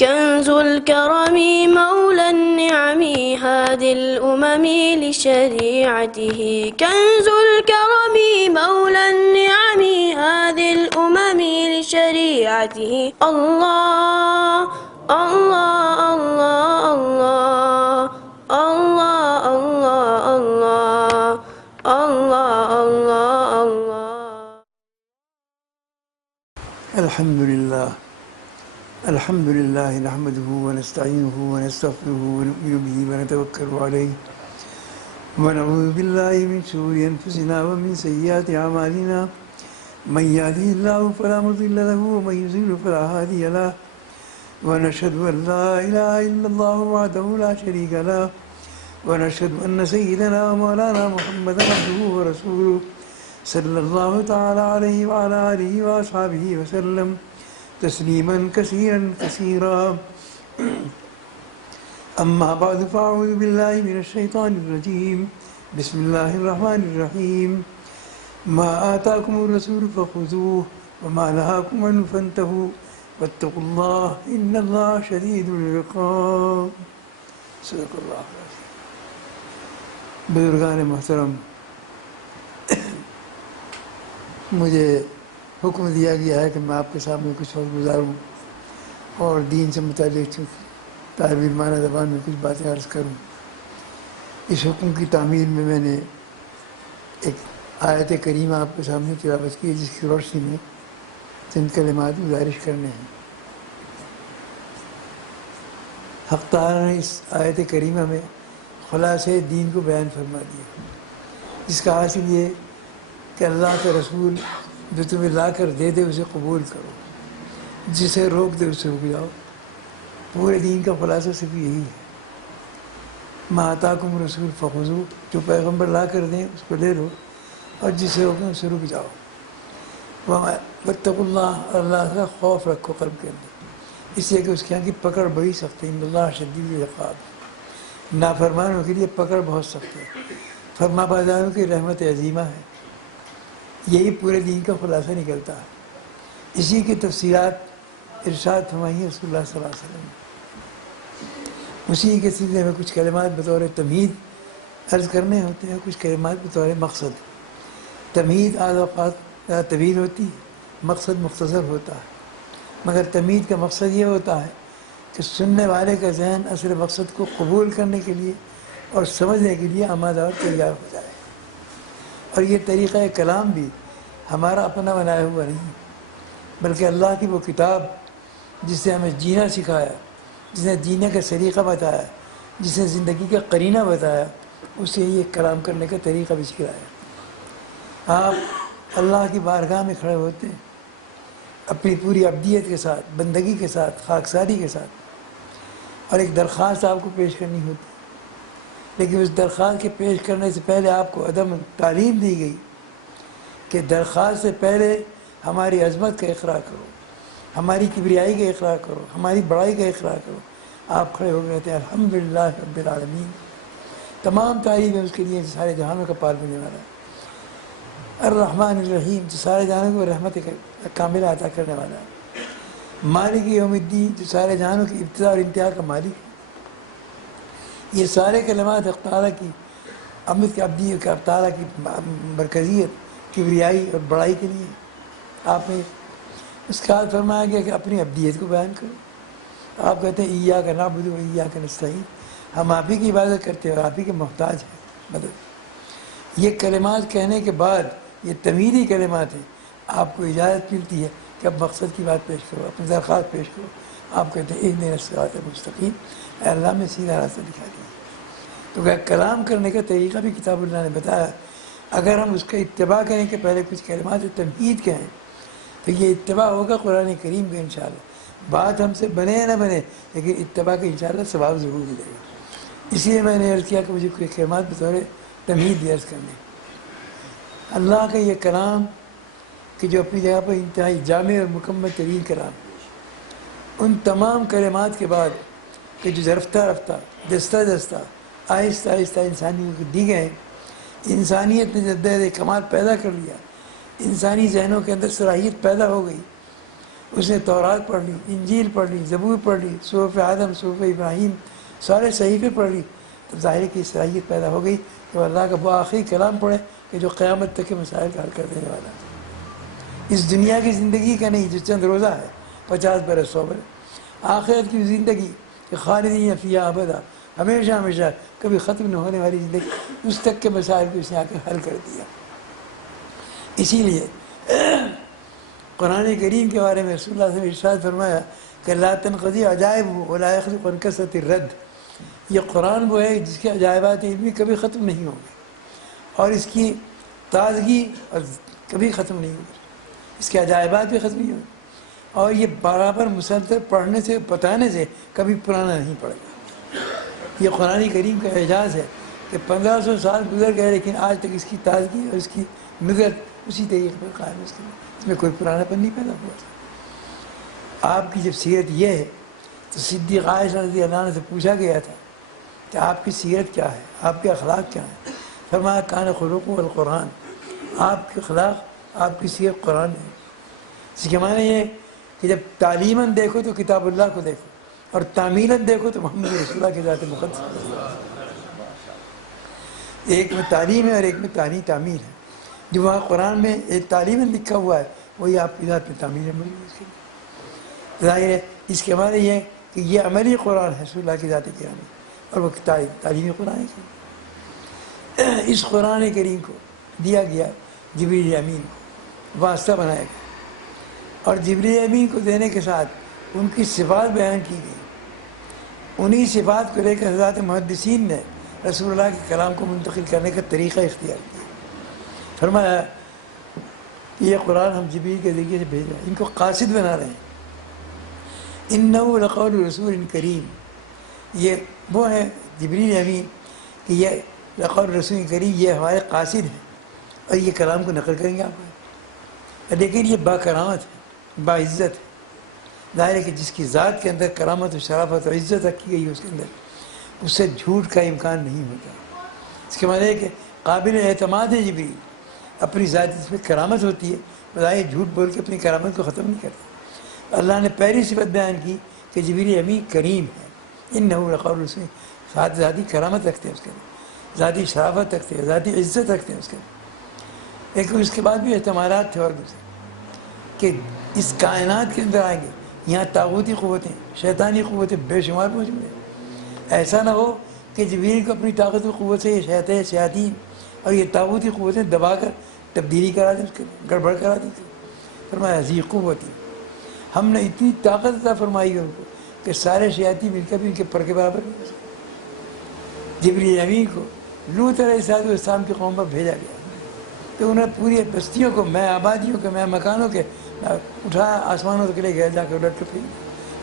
كنز الكرم مولى النعم هادي الأمم لشريعته كنز الكرم مولى النعم هادي الأمم لشريعته الله الله الله الله الله الله الله الله الله. الحمد لله نحمده ونستعينه ونستغفره ونؤمن به ونتوكل عليه ونعوذ بالله من شرور أنفسنا ومن سيئات أعمالنا من يهده الله فلا مضل له ومن يضلل فلا هادي له ونشهد أن لا إله إلا الله وحده لا شريك له ونشهد أن سيدنا ومولانا محمدا عبده ورسوله صلى الله تعالى عليه وعلى آله وأصحابه وسلم تسليما كثيرا كثيرا. أما بعد فأعوذ بالله من الشيطان الرجيم. بسم الله الرحمن الرحيم. ما آتاكم الرسول فخذوه وما نهاكم عنه فانتهوا واتقوا الله إن الله شديد العقاب. صدق اللہ العظیم. بزرگان محترم، مجھے حکم دیا گیا ہے کہ میں آپ کے سامنے کچھ وقت گزاروں اور دین سے متعلق طالب علمانہ زبان میں کچھ باتیں عرض کروں. اس حکم کی تعمیل میں میں نے ایک آیت کریمہ آپ کے سامنے تلاوت کی جس کی روشنی میں چند کلمات گزارش کرنے ہیں. حق تعالیٰ نے اس آیت کریمہ میں خلاصہ دین کو بیان فرما دیا، جس کا حاصل یہ کہ اللہ کا رسول جو تمہیں لا کر دے دے اسے قبول کرو، جسے روک دے اسے رک جاؤ. پورے دین کا خلاصہ صرف یہی ہے. ما آتاکم رسول فخذوہ، جو پیغمبر لا کر دیں اس کو لے لو اور جسے روکیں اسے رک جاؤ. واتقوا اللہ، اللہ کا خوف رکھو قلب کے اندر، اس لیے کہ اس کے یہاں کی پکڑ بڑی سخت ہے. ان اللہ شدید العقاب، نافرمانوں کے لیے پکڑ بہت سخت ہے، فرما برداروں کی رحمت عظیمہ ہے. یہی پورے دین کا خلاصہ نکلتا ہے. اسی کی تفصیلات ارشاد فرمائی رسول اللہ صلی اللہ علیہ وسلم. اسی کے سلسلے میں کچھ کلمات بطور تمہید عرض کرنے ہوتے ہیں، کچھ کلمات بطور مقصد. تمہید بعض اوقات طویل ہوتی ہے، مقصد مختصر ہوتا ہے، مگر تمہید کا مقصد یہ ہوتا ہے کہ سننے والے کا ذہن اصل مقصد کو قبول کرنے کے لیے اور سمجھنے کے لیے آمادہ اور تیار ہو جائے. اور یہ طریقہ کلام بھی ہمارا اپنا بنایا ہوا نہیں، بلکہ اللہ کی وہ کتاب جس سے ہمیں جینا سکھایا، جس نے جینے کا طریقہ بتایا، جس نے زندگی کا قرینہ بتایا، اس سے یہ کلام کرنے کا طریقہ بھی سکھایا. آپ اللہ کی بارگاہ میں کھڑے ہوتے ہیں اپنی پوری ابدیت کے ساتھ، بندگی کے ساتھ، خاکساری کے ساتھ، اور ایک درخواست آپ کو پیش کرنی ہوتی ہے. لیکن اس درخواست کے پیش کرنے سے پہلے آپ کو عدم تعلیم دی گئی کہ درخواست سے پہلے ہماری عظمت کا اقرار کرو، ہماری کبریائی کا اقرار کرو، ہماری بڑائی کا اقرار کرو. آپ کھڑے ہو گئے تھے الحمدللہ رب العالمین، تمام تعریفیں اس کے لیے جو سارے جہانوں کا پال بننے والا ہے. الرحمن الرحیم، جو سارے جہانوں کو رحمت کاملہ عطا کرنے والا ہے. مالک یوم الدین، جو سارے جہانوں کی ابتدا اور انتہا کا مالک ہے. یہ سارے کلمات حق تعالیٰ کی امت کے ابدی کا تعالیٰ کی مرکزیت، کبریائی اور بڑائی کے لیے آپ نے اس کا فرمایا گیا کہ اپنی ابدیت کو بیان کرو. آپ کہتے ہیں ایاک نعبد و ایاک نستعین، ہم آپ ہی کی عبادت کرتے ہیں اور آپ ہی کے محتاج ہیں مدد. یہ کلمات کہنے کے بعد یہ تمہیدی کلمات ہیں. آپ کو اجازت ملتی ہے کہ اب مقصد کی بات پیش کرو، اپنی درخواست پیش کرو. آپ کہتے ہیں اہدنا الصراط المستقیم، اے اللہ میں سیدھا راستہ دکھا دیا. تو کلام کرنے کا طریقہ بھی کتاب اللہ نے بتایا. اگر ہم اس کا اتباع کریں کہ پہلے کچھ کلمات تمہید کہیں تو یہ اتباع ہوگا قرآن کریم کا انشاءاللہ. بات ہم سے بنے یا نہ بنے لیکن اتباع کا انشاءاللہ ثواب ضرور ملے گا. اس لیے میں نے عرض کیا کہ مجھے کوئی کلمات بطور تمہید عرض کرنے. اللہ کا یہ کلام کہ جو اپنی جگہ پر انتہائی جامع اور مکمل ترین کلام، ان تمام کلمات کے بعد کہ جو رفتہ رفتہ دستہ دستہ آہستہ آہستہ انسانیوں کو دی گئے، انسانیت نے جدید کمال پیدا کر لیا، انسانی ذہنوں کے اندر صلاحیت پیدا ہو گئی اس نے تورات پڑھ لی، انجیل پڑھ لی، زبور پڑھ لی، صحف آدم، صحف ابراہیم، سارے صحیفے پڑھ لی، تو ظاہر کی صلاحیت پیدا ہو گئی کہ وہ اللہ کا وہ آخری کلام پڑھے کہ جو قیامت تک کے مسائل کا حل کر دینے والا ہے۔ اس دنیا کی زندگی کا نہیں جو چند روزہ ہے، 50 برس 100 برس، آخرت کی زندگی کہ خالدین فیہا ابدا، ہمیشہ ہمیشہ کبھی ختم نہ ہونے والی زندگی، اس تک کے مسائل کو اس نے آ کے حل کر دیا۔ اسی لیے قرآن کریم کے بارے میں رسول اللہ صلی اللہ علیہ وسلم نے ارشاد فرمایا کہ لا تنقضی عجائب ولا يخلق عن کثرة الرد، یہ قرآن وہ ہے جس کے عجائبات علمی کبھی ختم نہیں ہوں گے اور اس کی تازگی اور کبھی ختم نہیں ہوگی، اس کے عجائبات بھی ختم نہیں ہوں گے اور یہ برابر مسلسل پڑھنے سے بتانے سے کبھی پرانا نہیں پڑے گا۔ یہ قرآن کریم کا اعجاز ہے کہ 1500 سال گزر گئے لیکن آج تک اس کی تازگی اور اس کی نگت اسی طریقے پر قائم ہے، اس میں کوئی پرانا پن نہیں پیدا ہوا تھا۔ آپ کی جب سیرت یہ ہے تو صدیق عائشہ رضی اللہ عنہ سے پوچھا گیا تھا کہ آپ کی سیرت کیا ہے، آپ کے اخلاق کیا ہیں؟ فرمایا کان خلقہ القرآن، آپ کے اخلاق، آپ کی سیرت قرآن ہے۔ اس کے معنی یہ کہ جب تعلیماً دیکھو تو کتاب اللہ کو دیکھو اور تعمیلاً دیکھو تو محمد رسول اللہ کے ذات مقدس، ایک میں تعلیم ہے اور ایک میں تعمیل ہے۔ جو وہاں قرآن میں ایک تعلیماً لکھا ہوا ہے وہی آپ کی ذات میں تعمیل ہے۔ ظاہر ہے اس کے معنی یہ ہے کہ یہ عملی قرآن ہے رسول اللہ کی ذات گرامی اور وہ تعلیمی قرآن ہے۔ اس قرآن کریم کو دیا گیا جبریل امین کو، واسطہ بنایا گیا اور جبریل امین کو دینے کے ساتھ ان کی صفات بیان کی گئی۔ انہی صفات کو لے کر حضرات محدثین نے رسول اللہ کے کلام کو منتقل کرنے کا طریقہ اختیار کیا۔ فرمایا کہ یہ قرآن ہم جبریل کے ذریعے سے بھیج رہے ہیں، ان کو قاصد بنا رہے ہیں۔ انہ لقول رسول کریم، یہ وہ ہے جبریل امین کہ یہ لقول رسول کریم، یہ ہمارے قاصد ہیں اور یہ کلام کو نقل کریں گے آپ کو۔ لیکن یہ با کرامت ہے، با عزت ہے۔ ظاہر ہے کہ جس کی ذات کے اندر کرامت و شرافت اور عزت رکھی گئی ہے اس کے اندر، اس سے جھوٹ کا امکان نہیں ہوتا۔ اس کے معنی ہے کہ قابل اعتماد ہے جبریل، اپنی ذات اس میں کرامت ہوتی ہے، بظاہر جھوٹ بول کے اپنی کرامت کو ختم نہیں کرتا۔ اللہ نے پہلی صفت بیان کی کہ جبریل امین کریم ہے، انہ لقول رسول، ذاتی کرامت رکھتے ہیں اس کے اندر، ذاتی شرافت رکھتے ہیں، ذاتی عزت رکھتے ہیں اس کے اندر۔ لیکن اس کے بعد بھی احتمالات تھے اور دوسرے کہ اس کائنات کے اندر آئیں گے، یہاں طاغوتی قوتیں، شیطانی قوتیں بے شمار پہنچ گئے۔ ایسا نہ ہو کہ جبریل کو اپنی طاقت و قوت سے یہ شیاطین اور یہ طاغوتی قوتیں دبا کر تبدیلی کرا دیں، اس کے گڑبڑ کرا دیں۔ فرمایا ذی قوتی، ہم نے اتنی طاقت عطا فرمائی ہے ان کو کہ سارے شیاطین مل کر بھی ان کے پر کے برابر نہیں ہو سکتے۔ جبریل امین کو لوط علیہ السلام کی قوم پر بھیجا گیا تو انہیں پوری بستیوں کو، میں آبادیوں کے، میں مکانوں کے اٹھایا، آسمانوں کے لے گیا، جا کے الٹ کے پھر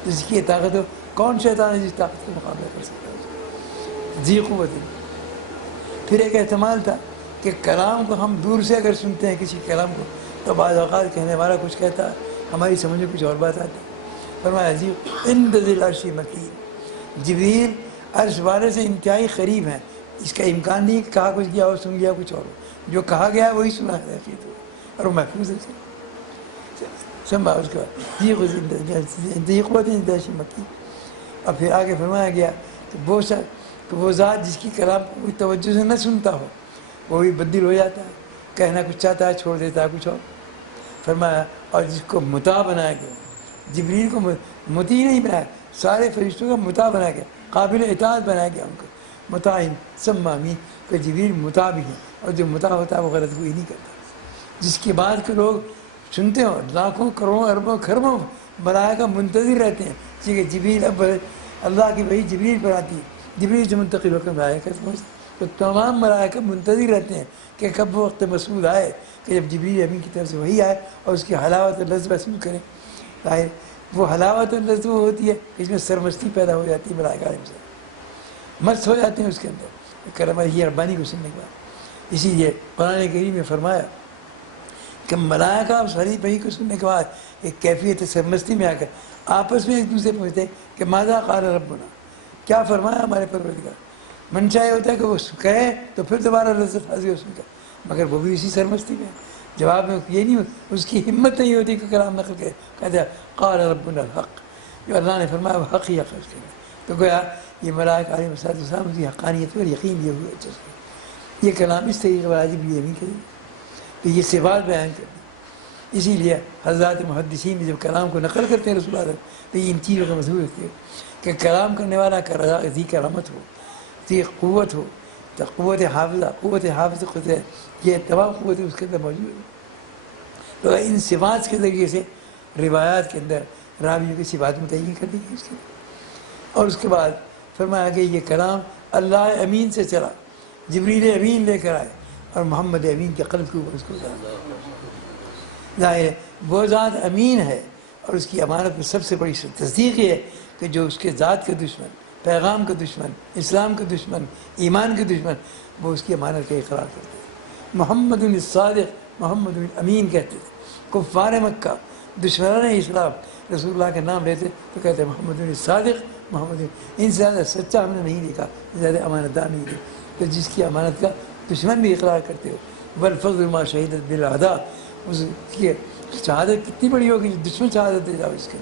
جس کی طاقت ہو، کون شیطان ہے جس طاقت کا مقابلہ کر سکتا ہے؟ ذی قوت۔ پھر ایک احتمال تھا کہ کلام کو ہم دور سے اگر سنتے ہیں کسی کلام کو تو بعض اوقات کہنے والا کچھ کہتا ہے، ہماری سمجھ میں کچھ اور بات آتی ہے۔ فرمایا ذی عند ذی العرش مکین، جبریل عرش والے سے انتہائی قریب ہیں، اس کا امکان نہیں کہ کہا کچھ گیا اور سن گیا کچھ اور، جو کہا گیا وہی سنا ہے اور وہ محفوظ ہے سنبھا۔ اس کے بعد ذی قوت عند العرش مکین، اور پھر آگے فرمایا گیا کہ وہ ذات جس کی کلام کوئی توجہ سے نہ سنتا ہو وہ بھی بدل ہو جاتا ہے، کہنا کچھ چاہتا ہے چھوڑ دیتا ہے کچھ اور۔ فرمایا اور جس کو مطاع بنایا گیا، جبریل کو مطیع نہیں بنایا، سارے فرشتوں کا مطاع بنایا گیا، قابل اطاعت بنایا گیا ان کو، مطاع ثم امین، کہ جبریل مطاع بھی ہے اور جو مطاع ہوتا ہے وہ غلط گوئی نہیں کرتا۔ جس کی بات کے لوگ سنتے ہو، لاکھوں کروڑوں اربوں خربوں ملائکہ منتظر رہتے ہیں کہ جبریل، اب اللہ کی وحی جبریل پر آتی ہے، جبریل سے منتقل ہو کر ملائکہ پہنچتے، تو تمام ملائکہ منتظر رہتے ہیں کہ کب وہ وقت مسعود آئے کہ جب جبریل امین کی طرف سے وحی آئے اور اس کی حلاوت اور لذت محسوس کریں۔ ظاہر وہ حلاوت اور لذت وہ ہوتی ہے اس میں سرمستی پیدا ہو جاتی ہے، ملائکہ علیہ السلام مست ہو جاتے ہیں اس کے اندر کرم یہ ربانی کو سننے کے بعد۔ اسی لیے قرآن کریم میں فرمایا کہ ملائکہ اور شریف وحی کو سننے کے بعد ایک کیفیت سرمستی میں آ کر آپس میں ایک دوسرے پوچھتے ہیں کہ ماذا قال ربنا، کیا فرمایا ہمارے پروردگار۔ منشا یہ ہوتا ہے کہ وہ کہے تو پھر دوبارہ لذت حاصل ہو سن کر، مگر وہ بھی اسی سرمستی میں جواب میں یہ نہیں، اس کی ہمت نہیں ہوتی کہ کلام نقل کرے، کہتے ہیں قال ربنا الحق، جو اللہ نے فرمایا وہ حق ہی حق ہے اس کے لیے۔ تو گویا یہ ملائکہ علیہ السلام کی حقانیت پر یقین یہ ہوئے اچھا سے، یہ کلام اس طریقے پر عجیب یہ نہیں کرے کہ یہ صفات بیان کر دی۔ اسی لیے حضرات محدثین جب کلام کو نقل کرتے ہیں رسول اللہ تو یہ ان چیزوں کا مضمون رکھتے ہیں کہ کلام کرنے والا کا ذی کرامت ہو، ذی قوت ہو، تو قوت حافظہ قوت یہ تمام قوتیں اس کے اندر موجود ہیں۔ تو ان صفات کے ذریعے سے روایات کے اندر راویوں کی صفات متعین کر دی گئی اس کے اندر۔ اور اس کے بعد فرمایا کہ یہ کلام اللہ امین سے چلا، جبریل امین لے کر آئے اور محمد امین کے قلب کے اوپر اس کو ظاہر ہے وہ ذات امین ہے، اور اس کی امانت میں سب سے بڑی تصدیق یہ ہے کہ جو اس کے ذات کے دشمن، پیغام کا دشمن، اسلام کا دشمن، ایمان کے دشمن، وہ اس کی امانت کا اقرار کرتے ہیں۔ محمد الصادق، محمد الامین کہتے تھے۔ کفار مکہ، دشمنان اسلام رسول اللہ کا نام لیتے تو کہتے ہیں محمد الصادق، محمد ان سے زیادہ سچا ہم نے نہیں دیکھا، زیادہ امانت دار نہیں دیکھا، کہ جس کی امانت کا دشمن بھی اقرار کرتے ہو۔ والفضل ما شہیدت بالاعداء، اس کی شہادت کتنی بڑی ہوگی جو دشمن شہادت دے جاؤ اس کے،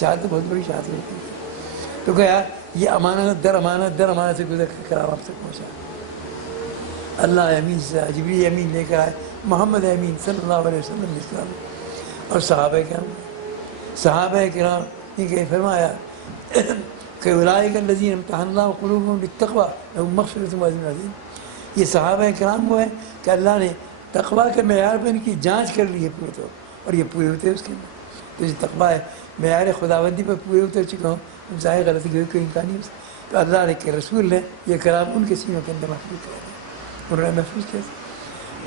شہادت بہت بڑی شہادت ہوتی ہے۔ تو کہا یہ امانت در امانت سے گزر کر کلام آپ تک پہنچا۔ اللہ امین سے جبریل امین لے کر آئے، محمد امین صلی اللہ علیہ وسلم نے کلام، اور صحابہ کرام نے کہ فرمایا کہ اولئک الذین امتحن اللہ قلوبهم بالتقوی لهم مغفرۃ واجر عظیم۔ یہ صحابہ کرام وہ ہیں کہ اللہ نے تقوی کے معیار پر ان کی جانچ کر لی ہے پورے طور، اور یہ پورے ہوتے ہیں اس کے اندر۔ تو یہ تقوی ہے معیار خداوندی پر پورے اتر چکا ہوں، ظاہر غلطی کوئی امکان نہیں۔ تو اللہ نے کہ رسول نے یہ کلام ان کے سینوں کے اندر محفوظ کر دیا، انہوں نے محفوظ کیا۔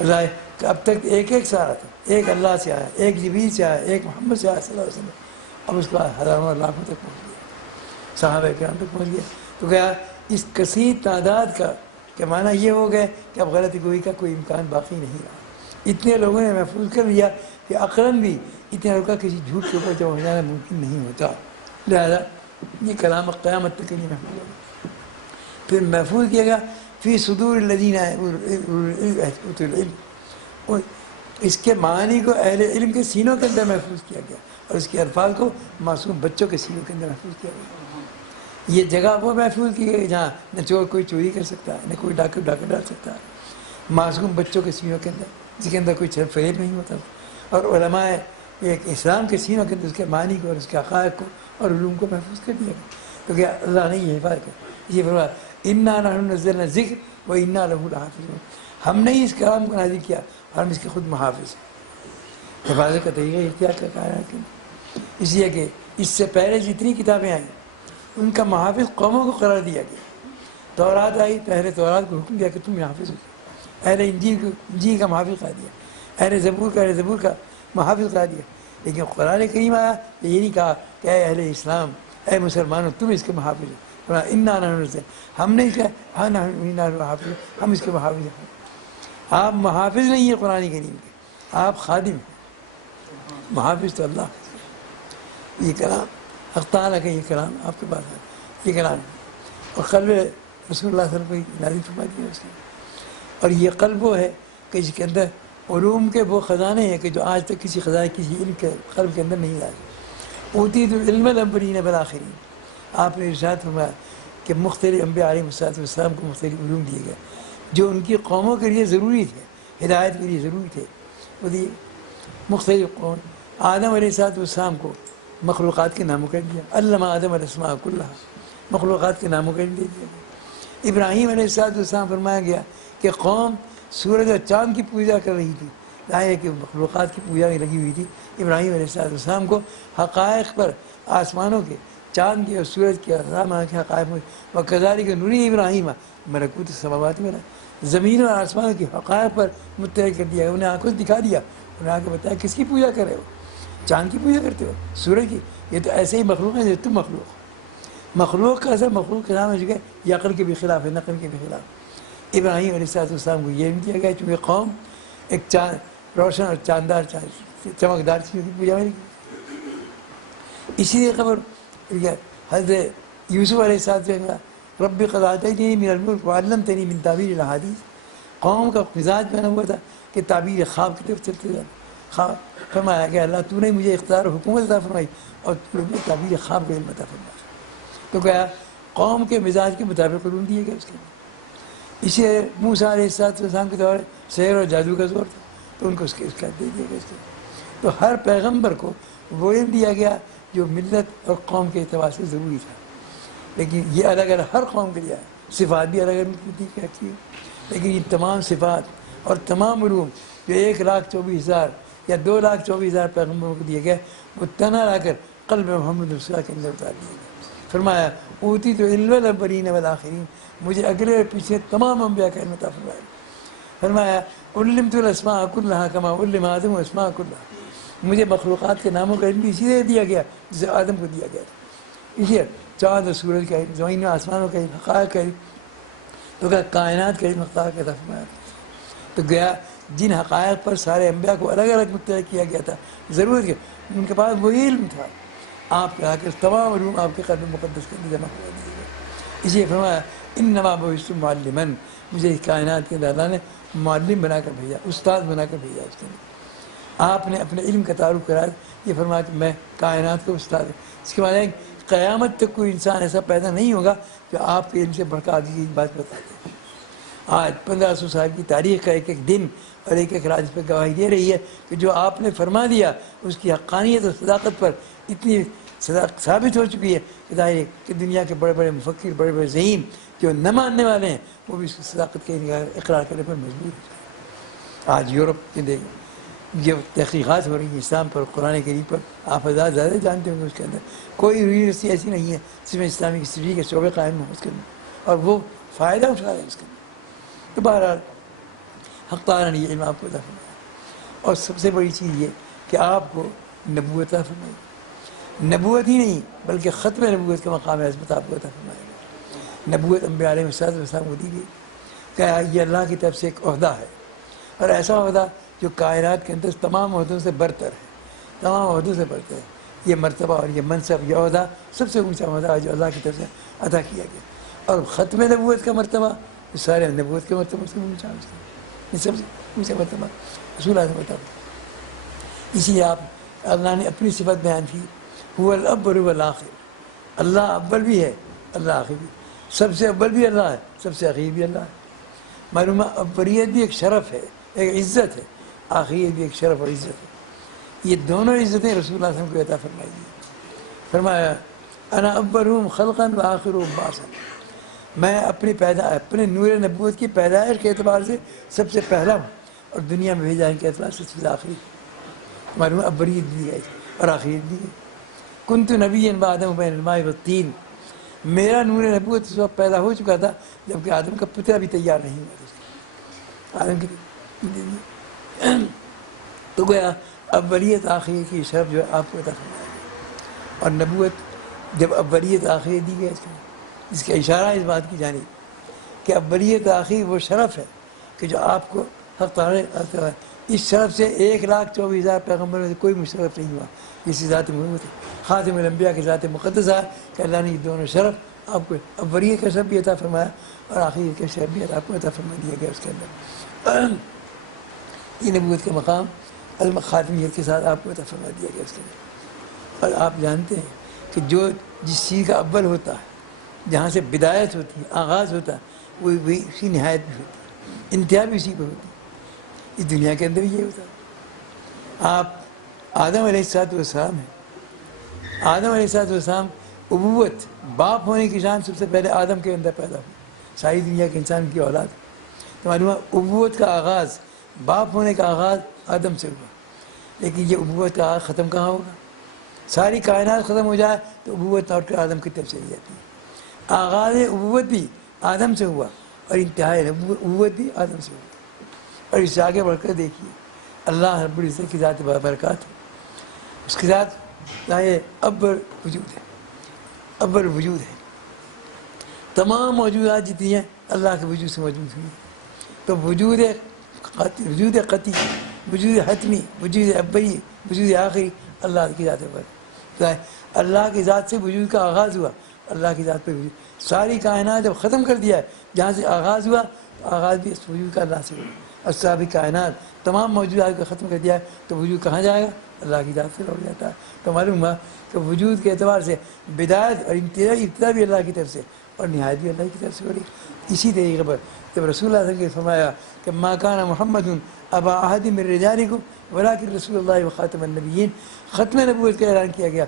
اللہ کہ اب تک ایک سارا تھا، ایک اللہ سے آیا، ایک جبریل سے آیا، ایک محمد سے آیا صلی اللہ علیہ وسلم، اب اس کے بعد ہزاروں اور لاکھوں تک پہنچ گیا، صحابہ کرام تک پہنچ گیا۔ تو کیا اس کثیر تعداد کا کہ معنی یہ ہو گیا کہ اب غلطی گوئی کا کوئی امکان باقی نہیں رہا۔ اتنے لوگوں نے محفوظ کر لیا کہ عقلاً بھی اتنے لوگوں کا کسی جھوٹ کے اوپر جمع ہو جانا ممکن نہیں ہوتا، لہذا یہ کلام قیامت تک کے لیے محفوظ ہوگا۔ پھر محفوظ کیا گیا فی صدور الذین اوتوا العلم، اس کے معنی کو اہل علم کے سینوں کے اندر محفوظ کیا گیا، اور اس کے الفاظ کو معصوم بچوں کے سینوں کے اندر محفوظ کیا گیا۔ یہ جگہ وہ محفوظ کی گئی جہاں نہ چور کوئی چوری کر سکتا ہے، نہ کوئی ڈاکو ڈال سکتا ہے، معصوم بچوں کے سینوں کے اندر جس کے اندر کوئی چھل فریب نہیں ہوتا۔ اور علماء ایک اسلام کے سینوں کے اندر اس کے معنی کو اور اس کے حقائق کو اور علوم کو محفوظ کر دیا گیا، کیونکہ اللہ نے یہ حفاظت کر یہ فرمایا انا نحن نزلنا الذکر و انا لہ لحافظون، ہم نے اس کلام کو نازل کیا اور ہم اس کے خود محافظ ہیں۔ حفاظت کا طریقہ اختیار کا کہا ہے کہ اس لیے کہ اس سے پہلے جتنی کتابیں آئیں ان کا محافظ قوموں کو قرار دیا گیا۔ تورات آئی تو اہل تورات کو حکم دیا کہ تم محافظ ہو، اہل انجیل کا محافظ قرار دیا، اہل زبور کا محافظ قرار دیا۔ لیکن قرآن کریم آیا تو یہ نہیں کہا کہ اے اہل اسلام، اے مسلمانوں تم اس کے محافظ ہو، انا نحن نزلنا، ہم نے کہا ہاں انا حافظ، ہم اس کے محافظ ہیں۔ آپ محافظ نہیں ہیں قرآن کریم کے، آپ خادم ہیں، محافظ تو اللہ۔ یہ کلام حق تعالیٰ کا، یہ کلام آپ کے پاس ہے، یہ کلام ہے، اور قلب رسول اللہ صلی اللہ علیہ وسلم کو نازل فرما دیا اس کے، اور یہ قلب وہ ہے کہ جس کے اندر علوم کے وہ خزانے ہیں کہ جو آج تک کسی خزانے کسی علم کے قلب کے اندر نہیں آئے۔ اوتیت العلم الاولین والآخرین، آپ نے ارشاد فرمایا کہ مختلف انبیاء علیہ السلام کو مختلف علوم دیے گئے جو ان کی قوموں کے لیے ضروری تھے، ہدایت کے لیے ضروری تھے، وہ دیے مختلف قوم۔ آدم علیہ السلام کو مخلوقات کے ناموں کا دیا، علم آدم الاسماء کلھا، مخلوقات کے ناموں کا دے دیا گیا۔ ابراہیم علیہ السلام فرمایا گیا کہ قوم سورج اور چاند کی پوجا کر رہی تھی، ظاہر ہے کہ مخلوقات کی پوجا میں لگی ہوئی تھی۔ ابراہیم علیہ السلام کو حقائق پر، آسمانوں کے، چاند کے اور سورج کے اور کے حقائق میں، وکذالک نری ابراہیم ملکوت السماوات والارض، زمین اور آسمانوں کی حقائق پر مطلع کر دیا، انہیں آنکھوں سے دکھا دیا، انہیں آ کے بتایا کس کی پوجا کر رہے ہو، چاند کی پوجا کرتے ہو، سورج کی، یہ تو ایسے ہی مخلوق ہے جیسے تم مخلوق ہو۔ مخلوق کا اثر مخلوق کے نام ہے، جو کہ عقل کے بھی خلاف ہے، نقل کے بھی خلاف۔ ابراہیم علیہ السلام کو یہ بھی دیا گیا چونکہ قوم ایک چاند روشن اور چاندار چمکدار چیزوں کی پوجا میں لگی۔ اسی لیے خبر حضرت یوسف علیہ السلام رب قد آتیتنی من الملک وعلمتنی من تاویل الاحادیث، قوم کا مزاج بنا ہوا تھا کہ تعبیر خواب کی طرف چلتے جاتے. خواب فرمایا کہ اللہ تو نے مجھے اختیار و حکومت عطا فرمائی اور تو نے مجھے تعبیر خواب کا علم عطا فرمایا. تو کہا قوم کے مزاج کے مطابق علوم دیے گئے اس کے لیے. اسے موسیٰ علیہ السلام کے دور سحر اور جادو کا زور تھا تو ان کو اس کا دے دیا گیا اس کے. تو ہر پیغمبر کو وہ علم دیا گیا جو ملت اور قوم کے اعتبار سے ضروری تھا. لیکن یہ الگ الگ ہر قوم کے لیے ہے. صفات بھی الگ الگ دی کہتی ہے. لیکن یہ تمام صفات اور تمام علوم جو 1,24,000 یا 2,24,000 پیغمبروں کو دیے گئے وہ تنہا لا کر قلب محمد رسول اللہ کے اندر اتار دیے گئے. فرمایا اوتی تو علم الاولین والآخرین، مجھے اگلے اور پیچھے تمام انبیاء کا علم عطا فرمایا. فرمایا علمت الاسماء کلھا کما علم آدم الاسماء کلھا، مجھے مخلوقات کے ناموں کا علم اسی لیے دیا گیا جسے آدم کو دیا گیا تھا. اس لیے چاند اور سورج کا علم، زمین و آسمانوں کا علم، حقائق کا علم، تو کہا کائنات کا علم اختیار کیا تھا. فرمایا تو گیا جن حقائق پر سارے انبیاء کو الگ الگ مطلع کیا گیا تھا، ضرورت کہ ان کے پاس وہی علم تھا، آپ کے آ کے تمام علوم آپ کے قلب مقدس کے اندر جمع کروا دیے گئے. اس لیے فرمایا انما بعثت معلما، مجھے کائنات کے اللہ نے معلم بنا کر بھیجا، استاد بنا کر بھیجا. اس کے اندر آپ نے اپنے علم کا تعارف کرا یہ فرمایا کہ میں کائنات کا استاد ہوں. اس کے بعد قیامت تک کوئی انسان ایسا پیدا نہیں ہوگا جو آپ کے علم سے بڑھ کر آگے کی بات بتا دے. آج 1500 سال کی تاریخ کا ایک ایک دن اور ایک ایک راز پہ گواہی دے رہی ہے کہ جو آپ نے فرما دیا اس کی حقانیت اور صداقت پر اتنی ثابت ہو چکی ہے کہ ظاہر ہے کہ دنیا کے بڑے بڑے مفکر، بڑے بڑے ذہین جو نہ ماننے والے ہیں وہ بھی اس کی صداقت کے اقرار کرنے پر مجبور ہو جائے. آج یورپ کے جو تحقیقات ہو رہی ہیں اسلام پر، قرآن کریم پر، آپ حضرات زیادہ جانتے ہوں گے. اس کے اندر کوئی یونیورسٹی ایسی نہیں ہے جس میں اسلامی ہسٹری کے شعبے قائم ہوں اس کے اندر، اور وہ فائدہ اٹھا رہے ہیں اس کے اندر. تو بہرحال حق تعالیٰ نے یہ علم آپ کو عطا فرمایا. اور سب سے بڑی چیز یہ کہ آپ کو نبوت عطا فرمائی. نبوت ہی نہیں بلکہ ختم نبوت کا مقام عظمت آپ کو عطا فرمایا گیا. نبوت انبیاء علیہ السلام کو دی گئی کہ یہ اللہ کی طرف سے ایک عہدہ ہے، اور ایسا عہدہ جو کائنات کے اندر تمام عہدوں سے برتر ہے، تمام عہدوں سے برتر ہے. یہ مرتبہ اور یہ منصب، یہ عہدہ سب سے اونچا عہدہ ہے جو اللہ کی طرف سے عطا کیا گیا. اور ختم نبوت کا مرتبہ سارے نبوت کے مرتبہ سے اونچا ہے، یہ سب سے اونچا مرتبہ رسول اللہ نے بتایا. اسی لیے آپ اللہ نے اپنی صفت بیان کی، هو الاول والآخر، اللہ اول بھی ہے، اللہ آخر بھی. سب سے اول بھی اللہ ہے، سب سے آخر بھی اللہ ہے. معلوم اولیت بھی ایک شرف ہے، ایک عزت ہے، آخریت بھی ایک شرف اور عزت ہے. یہ دونوں عزتیں رسول اللہ صلی اللہ علیہ وسلم کو عطا فرمائی گئی. فرمایا انا اولهم خلقا وآخرهم بعثا، میں اپنے نور نبوت کی پیدائش کے اعتبار سے سب سے پہلا ہوں اور دنیا میں بھیجا کے اعتبار سے سب سے آخری. معلوم اولیت دی گئی اور آخریت دی گئی. کنت نبیا بعدم بین الماء والطین، میرا نور نبوت اس وقت پیدا ہو چکا تھا جبکہ آدم کا پتہ بھی تیار نہیں ہوا. آدم کی تو گیا اولیت آخری کی شرف جو ہے آپ کو عطا فرمایا گیا. اور نبوت جب اولیت آخری دی گئی اس کا اشارہ اس بات کی جانب کہ اولیت آخری وہ شرف ہے کہ جو آپ کو حق تعالیٰ اس شرف سے 1,24,000 پیغمبروں سے کوئی مشرف نہیں ہوا. اسی ذات محمد خاتم الانبیاء کی ذات مقدس ہے کہ اللہ نے یہ دونوں شرف آپ کو اولیت کا شرف بھی عطا فرمایا اور آخری کا شرف بھی آپ کو عطا فرما دیا گیا. اس کے اندر یہ نبوت کا مقام خاتمیت کے ساتھ آپ کو عطا فرما دیا گیا اس کے اندر. اور آپ جانتے ہیں کہ جو جس چیز کا اول ہوتا ہے، جہاں سے بدایت ہوتی ہے، آغاز ہوتا ہے، وہی اسی نہایت بھی ہوتی ہے، انتہا بھی اسی پہ ہوتی ہے. اس دنیا کے اندر یہ ہوتا ہے. آپ آدم علیہ السلام ہیں. آدم علیہ السلام ابوت باپ ہونے کی شان سب سے پہلے آدم کے اندر پیدا ہوئی. ساری دنیا کے انسان کی اولاد. تو معلوم ابوت کا آغاز، باپ ہونے کا آغاز آدم سے ہوا. لیکن یہ ابوت کا آغاز ختم کہاں ہوگا؟ ساری کائنات ختم ہو جائے تو ابوت لوٹ کر آدم کی طرف چلی جاتی ہے. آغاز ابوت بھی آدم سے ہوا اور انتہائی ابوت بھی آدم سے ہوا. اور اس سے آگے بڑھ کر دیکھیے اللہ رب العزت کی ذات برکات ہے. اس کے ساتھ اول وجود ہے، اول وجود ہے. تمام موجودات جتنی ہیں اللہ کے وجود سے موجود ہوئی. تو وجود قطعی، وجود حتمی، وجود اولی، وجود آخری اللہ کی ذات پر. اللہ کی ذات سے وجود کا آغاز ہوا، اللہ کی ذات پر وجود. ساری کائنات جب ختم کر دیا ہے، جہاں سے آغاز ہوا آغاز بھی اس وجود کا اللہ سے ہوا. اسباب کائنات تمام موجودات کو ختم کر دیا تو وجود کہاں جائے گا؟ اللہ کی ذات سے لوٹ جاتا ہے. تو معلوم ہوا کہ وجود کے اعتبار سے بدایت اور ابتدا بھی اللہ کی طرف سے اور نہایت بھی اللہ کی طرف سے ہو رہی. اسی طریقے پر جب رسول اللہ صلی اللہ علیہ وسلم نے فرمایا کہ ما کان محمد ابا احد من رجالکم ولکن رسول اللہ وخاتم النبیین، ختم نبوت کا اعلان کیا گیا.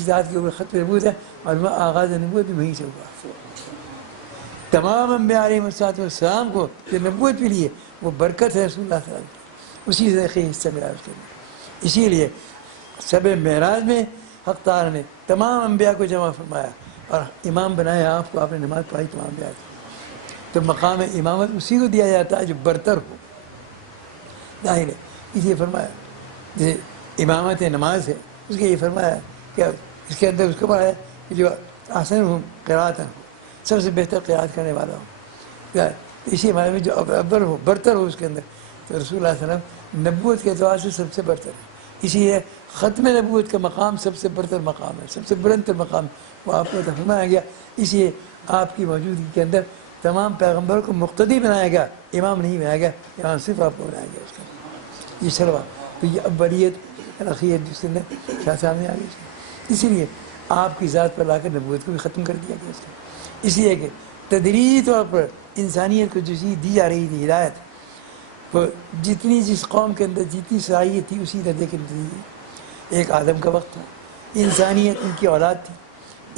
ذات کے اوپر ختم نبوت ہے اور آغاز نبوت بھی وہیں سے ہوا. تمام انبیاء علیہ السلام کو جو نبوت بھی لیے وہ برکت ہے رسول اللہ صلی اللہ علیہ وسلم کی، اسی سے حصہ ملا اس کے اندر. اسی لیے شب معراج میں حق تعالیٰ نے تمام انبیاء کو جمع فرمایا اور امام بنایا آپ کو. آپ نے نماز پڑھائی تمام انبیاء کی، تو مقام امامت اسی کو دیا جاتا ہے جو برتر ہو. ظاہر ہے اس لیے فرمایا جیسے امامت نماز ہے اس کے یہ فرمایا کہ اس کے اندر اس کو پڑھایا کہ جو احسن ہو قراءۃ ہو، سب سے بہتر قراءت کرنے والا ہو. اسی ہمارے میں جو افضل ہو برتر ہو اس کے اندر، تو رسول اللہ صلی اللہ علیہ وسلم نبوت کے اعتبار سے سب سے برتر ہے. اسی لیے ختم نبوت کا مقام سب سے برتر مقام ہے، سب سے بلند تر مقام وہ آپ کو فرمایا گیا. اس لیے آپ کی موجودگی کے اندر تمام پیغمبروں کو مقتدی بنایا گیا، امام نہیں بنایا گیا. امام صرف آپ کو بنایا گیا اس کا یہ شروا. تو یہ ابلیت الاخیت جس کے اندر کیا سامنے آ گئی. اسی لیے آپ کی ذات پر لا کر نبوت کو بھی ختم کر دیا گیا اس کا. اس لیے کہ تدریجی طور پر انسانیت کو جو چیز دی جا رہی تھی ہدایت، وہ جتنی جس قوم کے اندر جتنی صلاحیت تھی اسی درجے کے اندر. ایک آدم کا وقت تھا، انسانیت ان کی اولاد تھی.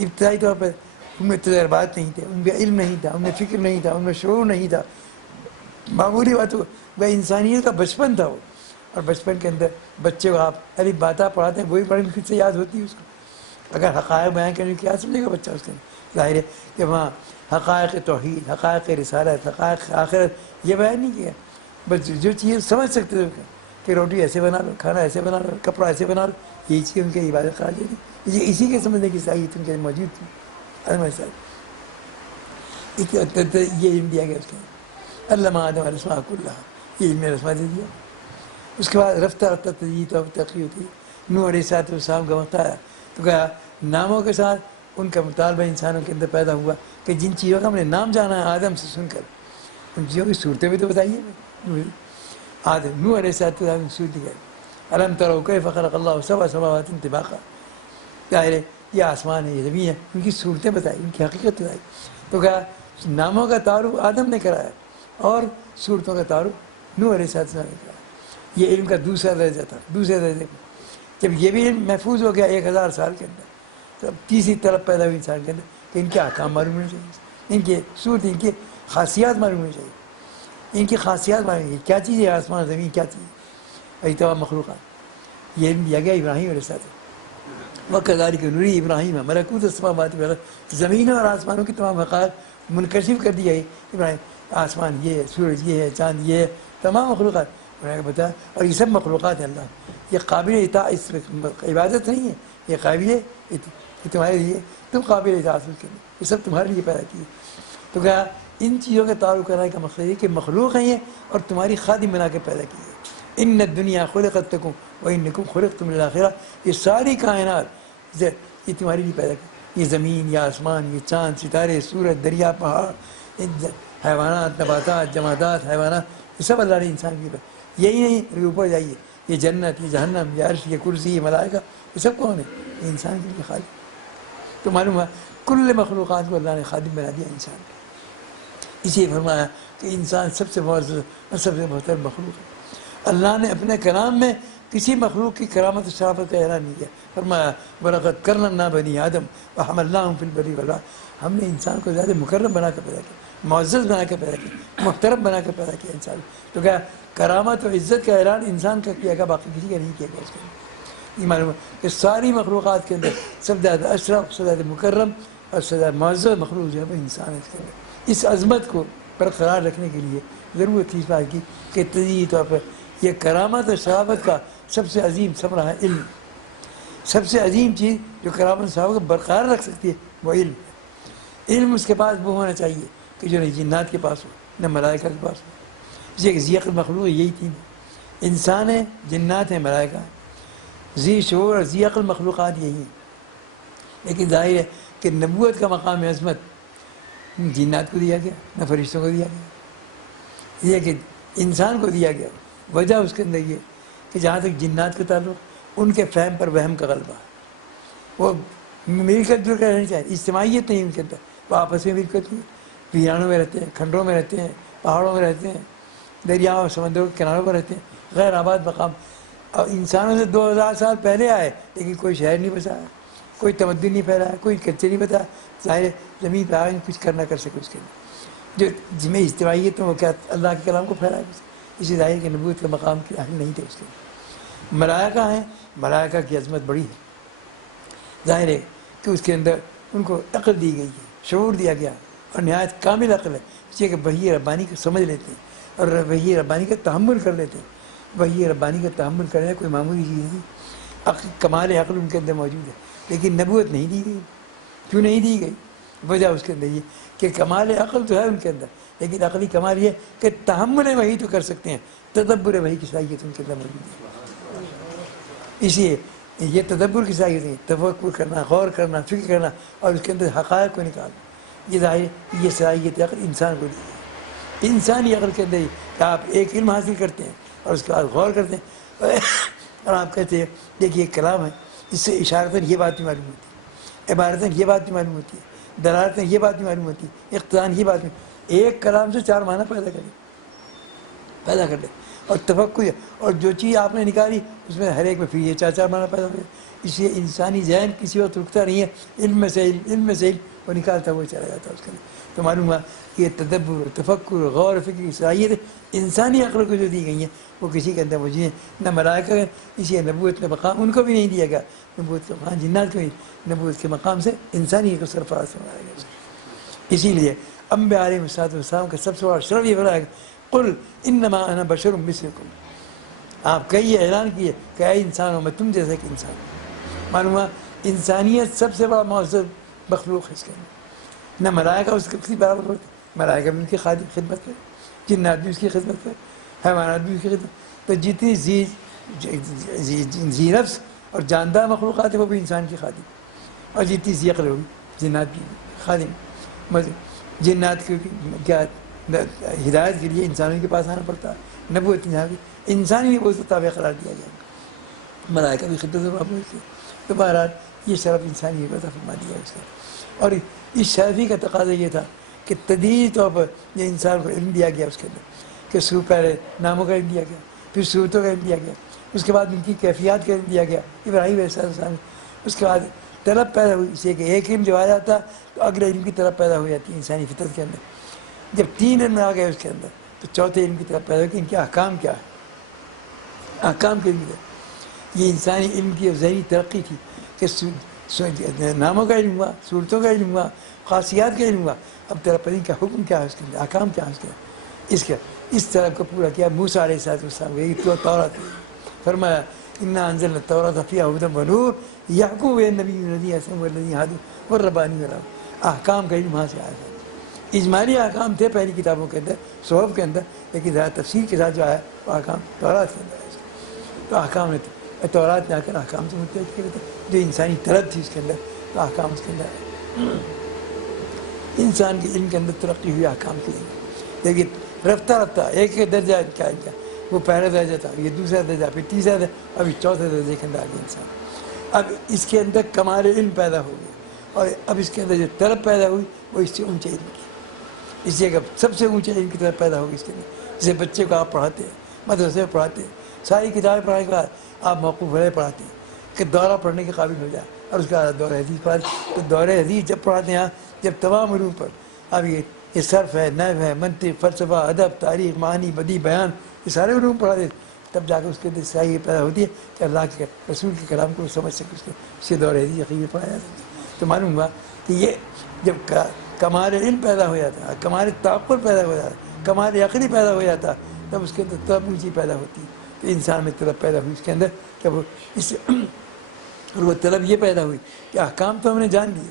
ابتدائی طور پر ان میں تجربات نہیں تھے، ان میں علم نہیں تھا، ان میں فکر نہیں تھا، ان میں شعور نہیں تھا. معمولی بات وہ انسانیت کا بچپن تھا وہ. اور بچپن کے اندر بچے کو آپ الف باتیں پڑھاتے ہیں وہی پڑھنے میں خود سے یاد ہوتی ہے اس کو. اگر حقائق بیان کرنے کی کیا سمجھے گا بچہ اس کے اندر؟ ظاہر ہے کہ وہاں حقائق توحید، حقائق رسالت، حقائق آخرت یہ بیان نہیں کیا. بس جو چیز سمجھ سکتے تھے کہ روٹی ایسے بنا لو، کھانا ایسے بنا لو، کپڑا ایسے بنا لو، یہی چیز ان کی عبادت قرار دی تھی. اسی کے سمجھنے کی صلاحیت ان کے موجود تھی. یہ علم دیا گیا اس کے علامہ آدم علیہ السلام کلھا، یہ علم رسما دے دیا. اس کے بعد رفتہ رفتہ تجدید اور ترقی ہوتی. نوح علیہ السلام کا وقت آیا تو کہا ناموں کے ساتھ ان کا مطالبہ انسانوں کے اندر پیدا ہوا کہ جن چیزوں کا ہم نے نام جانا ہے آدم سے سن کر ان چیزوں کی صورتیں بھی تو بتائیے. آدم نوح علیہ السلام کی صورت دکھائی. الم تروا کیف خلق اللہ سبع سماوات طباقا. ظاہر ہے یہ آسمان ہے، یہ زمین ہے، ان کی صورتیں بتائی، ان کی حقیقت بتائی. تو کہا ناموں کا تعارف آدم نے کرایا اور صورتوں کا تعارف نوح علیہ السلام نے کرایا. یہ علم کا دوسرا درجہ تھا. دوسرے درجے کو جب یہ بھی علم محفوظ ہو گیا 1000 سال کے اندر، تو اب تیسری طلب پیدا ہوئی انسان کے اندر کہ ان کے احکام معلوم ہونے چاہیے، ان کے صورت، ان کی خاصیات معلوم ہونی چاہیے. ان کی خاصیات معلوم ہوئی کیا چیز ہے، آسمان زمین کیا چیز ہے، تمام مخلوقات. یہ علم دیا گیا ابراہیم علیہ السلام. وَكَذَلِكَ نُرِي إِبْرَاهِيمَ مَلَكُوتَ السَّمَاوَاتِ وَالْأَرْضِ. زمینوں اور آسمانوں کے تمام حقائق منکشف کر دیا ہے ابراہیم. آسمان یہ ہے، سورج یہ ہے، چاند یہ ہے، تمام مخلوقات انہوں نے بتایا. اور یہ سب مخلوقات ہیں اللہ، یہ قابل اطاعت، اس عبادت نہیں ہے، یہ قابل ہے تمہارے لیے، تم قابل اطاعت کے لیے، یہ سب تمہارے لیے پیدا کیے. تو کہا ان چیزوں کا تعارف کرانے کا مقصد یہ کہ مخلوق ہیں یہ اور تمہاری خادم بنا کے پیدا کی ہے. ان الدنیا خلقت لکم وانکم خلقتم للآخرہ. یہ ساری کائنات یہ تمہارے لیے پیدا کی. یہ زمین، یہ آسمان، یہ چاند، ستارے، سورج، دریا، پہاڑ، حیوانات، نباتات، جمادات، حیوانات، یہ سب اللہ نے انسان کی. یہی نہیں اوپر جائیے، یہ جنت، یہ جہنم، یہ عرش، یہ کرسی، یہ ملائکہ، یہ سب کون ہے؟ یہ انسان کے لیے خالق. تو معلوم ہے کل مخلوقات کو اللہ نے خادم بنا دیا انسان. اسی لیے فرمایا کہ انسان سب سے معزز اور سب سے بہتر مخلوق ہے. اللہ نے اپنے کلام میں کسی مخلوق کی کرامت و شرافت کا اعلان نہیں کیا. فرمایا وَلَقَدْ كَرَّمْنَا بَنِي آدَمَ وَحَمَلْنَاهُمْ فِي الْبَرِّ وَالْبَحْرِ. ہم نے انسان کو زیادہ مکرم بنا کر پیدا کیا، معزز بنا کر پیدا کیا، محترم بنا کر پیدا کیا انسان. تو کیا کرامت و عزت کا اعلان انسان کا کیا گیا، باقی کسی کا نہیں کیا گیا. اس کے یہ معلوم ہے کہ ساری مخلوقات کے اندر سب زیادہ اشرف، سب زیادہ مکرم اور سب زیادہ معزز مخلوق جو ہے وہ انسان ہے. اس کے اندر اس عظمت کو برقرار رکھنے کے لیے ضرورت تھی اس بات کی کہ تجدیدی طور پر یہ کرامت اور شرافت کا سب سے عظیم ثمرہ ہے علم. سب سے عظیم چیز جو کرامت اور شرافت کو برقرار رکھ سکتی ہے وہ علم. علم اس کے پاس وہ ہونا چاہیے کہ جو نہ جنات کے پاس ہو نہ ملائکہ کے پاس ہو. اس لیے ذی عقل مخلوق یہی تین انسان ہیں، جنات ہیں، ملائکہ ہیں. ذی شعور اور ذی عقل مخلوقات یہی ہیں. لیکن ظاہر ہے کہ نبوت کا مقام عظمت جنات کو دیا گیا، نہ فرشتوں کو دیا گیا. یہ کہ انسان کو دیا گیا، وجہ اس کے اندر یہ کہ جہاں تک جنات کا تعلق، ان کے فہم پر وہم کا غلبہ، وہ مل کر جل کر رہنا چاہیے، اجتماعیت نہیں ان کے اندر، وہ آپس میں مل کر ویرانوں میں رہتے ہیں، کھنڈروں میں رہتے ہیں، پہاڑوں میں رہتے ہیں، دریاؤں اور سمندروں کے کناروں پر رہتے ہیں، غیر آباد مقام. اور انسانوں سے 2000 سال پہلے آئے، لیکن کوئی شہر نہیں بسایا، کوئی تمدن نہیں پھیلایا، کوئی کچے نہیں بتایا. ظاہر زمین پہ آئے کچھ کرنا کر سکے اس کے لیے جو جس میں اجتماعیت میں وہ کیا اللہ کے کلام کو پھیلایا. اسی ظاہر کہ نبوت کے مقام کے اہل نہیں تھے اس کے لیے. ملائکہ ہیں، ملائکہ کی عظمت بڑی ہے. ظاہر ہے کہ اس کے اندر ان کو عقل دی گئی ہے، شعور دیا گیا، اور نہایت کامل عقل ہے، اس لیے کہ وحی ربانی کو سمجھ لیتے ہیں اور وحی ربانی کا تحمل کر لیتے ہیں. وحی ربانی کا تحمل کرنا کوئی معمولی چیز نہیں. کمال عقل ان کے اندر موجود ہے، لیکن نبوت نہیں دی گئی. کیوں نہیں دی گئی؟ وجہ اس کے اندر یہ کہ کمال عقل تو ہے ان کے اندر، لیکن عقلی کمال یہ کہ تحمل وحی تو کر سکتے ہیں، تدبر وحی کی صلاحیت ان کے اندر موجود ہے. اس لیے یہ تدبر کی صلاحیت ہے، تفکر کرنا، غور کرنا، فکر کرنا، اور اس کے اندر حقائق کو نکالنا. یہ ظاہر یہ صلاحیت عقل انسان کو دی ہے. انسانی عقل کے اندر کہ آپ ایک علم حاصل کرتے ہیں اور اس کے بعد غور کرتے ہیں اور آپ کہتے ہیں دیکھیے ایک کلام ہے، اس سے اشارتاً یہ بات بھی معلوم ہوتی ہے، عبارتاً یہ بات بھی معلوم ہوتی ہے، دلالتاً یہ بات بھی معلوم ہوتی ہے، اقتضاً یہ بات بھی. ایک کلام سے 4 معنی پیدا کر لے اور تفکر، اور جو چیز آپ نے نکالی اس میں ہر ایک میں پھر یہ 4 معنی پیدا ہو گئے. اس لیے انسانی ذہن کسی وقت رکتا نہیں ہے، علم میں سے علم وہ نکالتا وہ چلا جاتا ہے اس کے لیے. تو معلوم ہوا کہ یہ تدبر، تفکر، غور و فکر کی صلاحیت انسانی عقل کو جو دی گئی ہیں وہ کسی کے اندر موجود ہیں. نہ ملائکہ ہے، اسی نبوت کا مقام ان کو بھی نہیں دیا گیا، نبوت کا مقام جنات کو نہیں، نبوت کے مقام سے انسانی کو سرفراز فرمایا گیا. اسی لیے انبیاء علیہ السلام کا سب سے بڑا شرف یہ بنا قل انما انا بشر مثلکم. آپ کہیے، اعلان کیے کہ اے انسان ہو، میں تم جیسا کہ انسان. معلوم ہوا انسانیت سب سے بڑا معزز مخلوق ہے. اس کے اندر نہ ملائکہ اس کے کسی برابر ہوتے، ملائکہ بھی ان کی خدمت کرے، جنات بھی اس کی خدمت کرے، حیوانات بھی اس کی خدمت. تو جتنی ذی نفس اور جاندار مخلوقات ہیں وہ بھی انسان کی خادم، اور جتنی ذی عقل ہوگی جنات بھی خادم. جنات کی کیا ہدایت کے لیے انسانوں کے پاس آنا پڑتا ہے، نبوت یہاں بھی انسانی نبوت کو تابع قرار دیا گیا، ملائکہ بھی خدمت میں کی. تو بہرحال یہ شرف انسانی نبوت فرما دیا اس کا. اور اس شرفی کا تقاضا یہ تھا کہ تدریجی طور پر یہ انسان کو علم دیا گیا اس کے اندر کہ پہلے ناموں کا علم دیا گیا، پھر صورتوں کا علم دیا گیا، اس کے بعد ان کی کیفیات کا علم دیا گیا ابراہیم علیہ السلام. اس کے بعد طلب پیدا ہوئی، اس لیے کہ ایک علم جو آ جاتا تو اگلے علم کی طلب پیدا ہو جاتی ہے انسانی فطرت کے اندر. جب 3 علم آ گئے اس کے اندر تو چوتھے علم کی طلب پیدا ہو کہ ان کے احکام کیا ہے، احکام کے علم. یہ انسانی علم کی ذہنی ترقی تھی کہ ناموں کا علم ہوا، صورتوں کا علم ہوا، خاصیات کا علم ہوا. اب تیرا پدین کا حکم کیا ہے اس کے اندر، احکام کیا ہے اس کے اندر. اس طرح کو پورا کیا موسیٰ علیہ السلام یہی تو تورات فرمایا انا انزلنا التوراۃ فیہا ھدی ونور یحکم بها النبیون الذین اسلموا والذین ہادوا والربانیون. احکام کا علم وہاں سے آیا تھا. اجمالی احکام تھے پہلی کتابوں کے اندر، صحف کے اندر، لیکن ذرا تفصیل کے ساتھ جو آیا وہ احکام تورات کے اندر ہے. تو احکام نے تورات میں آ کر احکام سے متعلق کیا تھا جو انسانی طلب تھی اس کے اندر، تو احکام اس کے اندر ہے. انسان کے علم کے اندر ترقی ہوئی احکام کے لیے، لیکن رفتہ رفتہ ایک ایک درجہ کیا وہ پہلا درجہ تھا، یہ دوسرا درجہ، پھر تیسرا درجہ، ابھی چوتھے درجے کے اندر آ گیا انسان. اب اس کے اندر کمال علم پیدا ہو گیا، اور اب اس کے اندر جو طلب پیدا ہوئی وہ اس سے اونچے علم کی، اس لیے کہ سب سے اونچے علم کی طرف پیدا ہوگی اس کے اندر. جیسے بچے کو آپ پڑھاتے ہیں، مدرسے میں پڑھاتے ہیں، ساری کتابیں پڑھانے کے بعد آپ موقوف علیہ پڑھاتے ہیں کہ دورہ پڑھنے کے قابل ہو جائے، اور اس کے بعد دورہ حدیث پڑھاتے ہیں. تو دورہ حدیث جب پڑھاتے ہیں جب تمام علوم پر، اب یہ صرف ہے، نحو ہے، منطق، فلسفہ، ادب، تاریخ، معانی، بدیع، بیان، یہ سارے علوم پڑھا دیتے، تب جا کے اس کے اندر صحیح پیدا ہوتی ہے کہ اللہ کے رسول کے کلام کو سمجھ سکے، اس کے دورہ حدیث یقین پڑھایا جاتا ہے. تو معلوم ہوا کہ یہ جب کمال علم پیدا ہو جاتا ہے، کمال تعقل پیدا ہو جاتا ہے، کمال عقلی پیدا ہو جاتا ہے، تب اس کے اندر طلب اونچی پیدا ہوتی ہے. تو انسان میں طلب پیدا ہوئی اس کے اندر کہ وہ اس اور وہ طلب یہ پیدا ہوئی کہ احکام تو ہم نے جان لیے،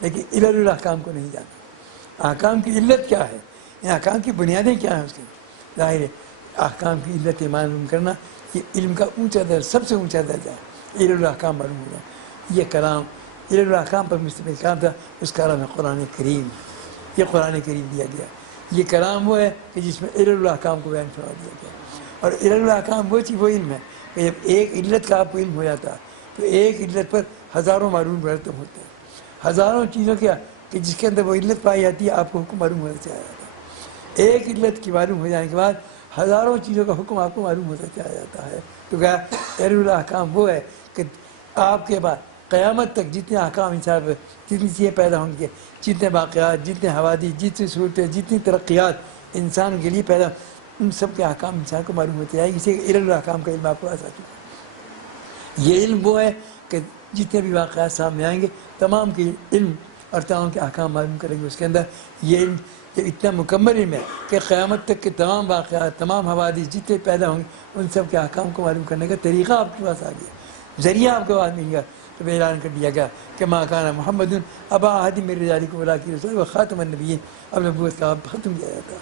لیکن علل الاحکام کو نہیں جانا. احکام کی علت کیا ہے، ان احکام کی بنیادیں کیا ہیں اس کے. ظاہر ہے احکام کی علت معلوم کرنا یہ علم کا اونچا درجہ، سب سے اونچا درجہ ہے. علل الاحکام معلوم ہونا، یہ کلام علل الاحکام پر مشتمل کلام تھا، اس کا نام ہے قرآن کریم. یہ قرآن کریم دیا گیا، یہ کلام وہ ہے کہ جس میں علل الاحکام کو بیان فرما دیا گیا. اور علل الاحکام وہ چیز وہ علم ہے کہ جب ایک علت کا آپ کو علم ہو جاتا ہے تو ایک علت پر ہزاروں معلوم مرتب ہوتے ہیں. ہزاروں چیزوں کیا کہ جس کے اندر وہ علت پائی جاتی ہے آپ کو حکم معلوم ہوتا چلا جاتا ہے. ایک علت کی معلوم ہو جانے کے بعد ہزاروں چیزوں کا حکم آپ کو معلوم ہوتا چلا جاتا ہے. تو کیا علل الاحکام وہ ہے کہ آپ کے بعد قیامت تک جتنے احکام انسان پر جتنی چیزیں پیدا ہوں گی، جتنے واقعات، جتنے حوادث، جتنی صورتیں، جتنی ترقیات انسان کے لیے پیدا، ان سب کے احکام انسان کو معلوم ہوتے جائے. اسی علل الاحکام کا علم آپ کو آ چکا ہے. یہ علم وہ ہے کہ جتنے بھی واقعات سامنے آئیں گے تمام کے علم اور تمام کے احکام معلوم کریں گے. اس کے اندر یہ علم یہ اتنا مکمل علم ہے کہ قیامت تک کے تمام واقعات، تمام حوادث جتنے پیدا ہوں گے ان سب کے احکام کو معلوم کرنے کا طریقہ آپ کے پاس آ گیا، ذریعہ آپ کے پاس مل گیا. تو اعلان کر دیا گیا کہ ما کان محمد ابا احد من رجالکم ولکن رسول و خاتم النبیین. اب نبوت کا ختم کیا گیا تھا،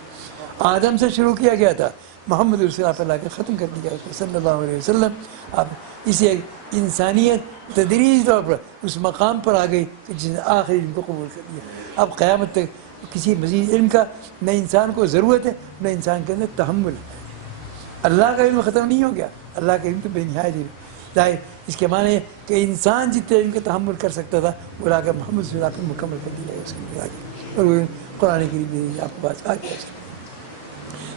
آدم سے شروع کیا گیا تھا، محمد رسول اللہ اللہ کے ختم کر دیا گیا صلی اللہ علیہ وسلم. اب اسے انسانیت تدریجی طور پر اس مقام پر آ گئی کہ جس نے آخری علم کو قبول کر لیا. اب قیامت تک کسی مزید علم کا نہ انسان کو ضرورت ہے نہ انسان کے اندر تحمل ہے. اللہ کا علم ختم نہیں ہو گیا، اللہ کا علم تو بے نہایت علم. ظاہر اس کے معنی ہے کہ انسان جتنے علم کا تحمل کر سکتا تھا وہ لا کر محمد صلی اللہ علیہ وسلم مکمل کر دیا اس کے آگے. اور وہ قرآن کی آپ کے پاس آ گیا،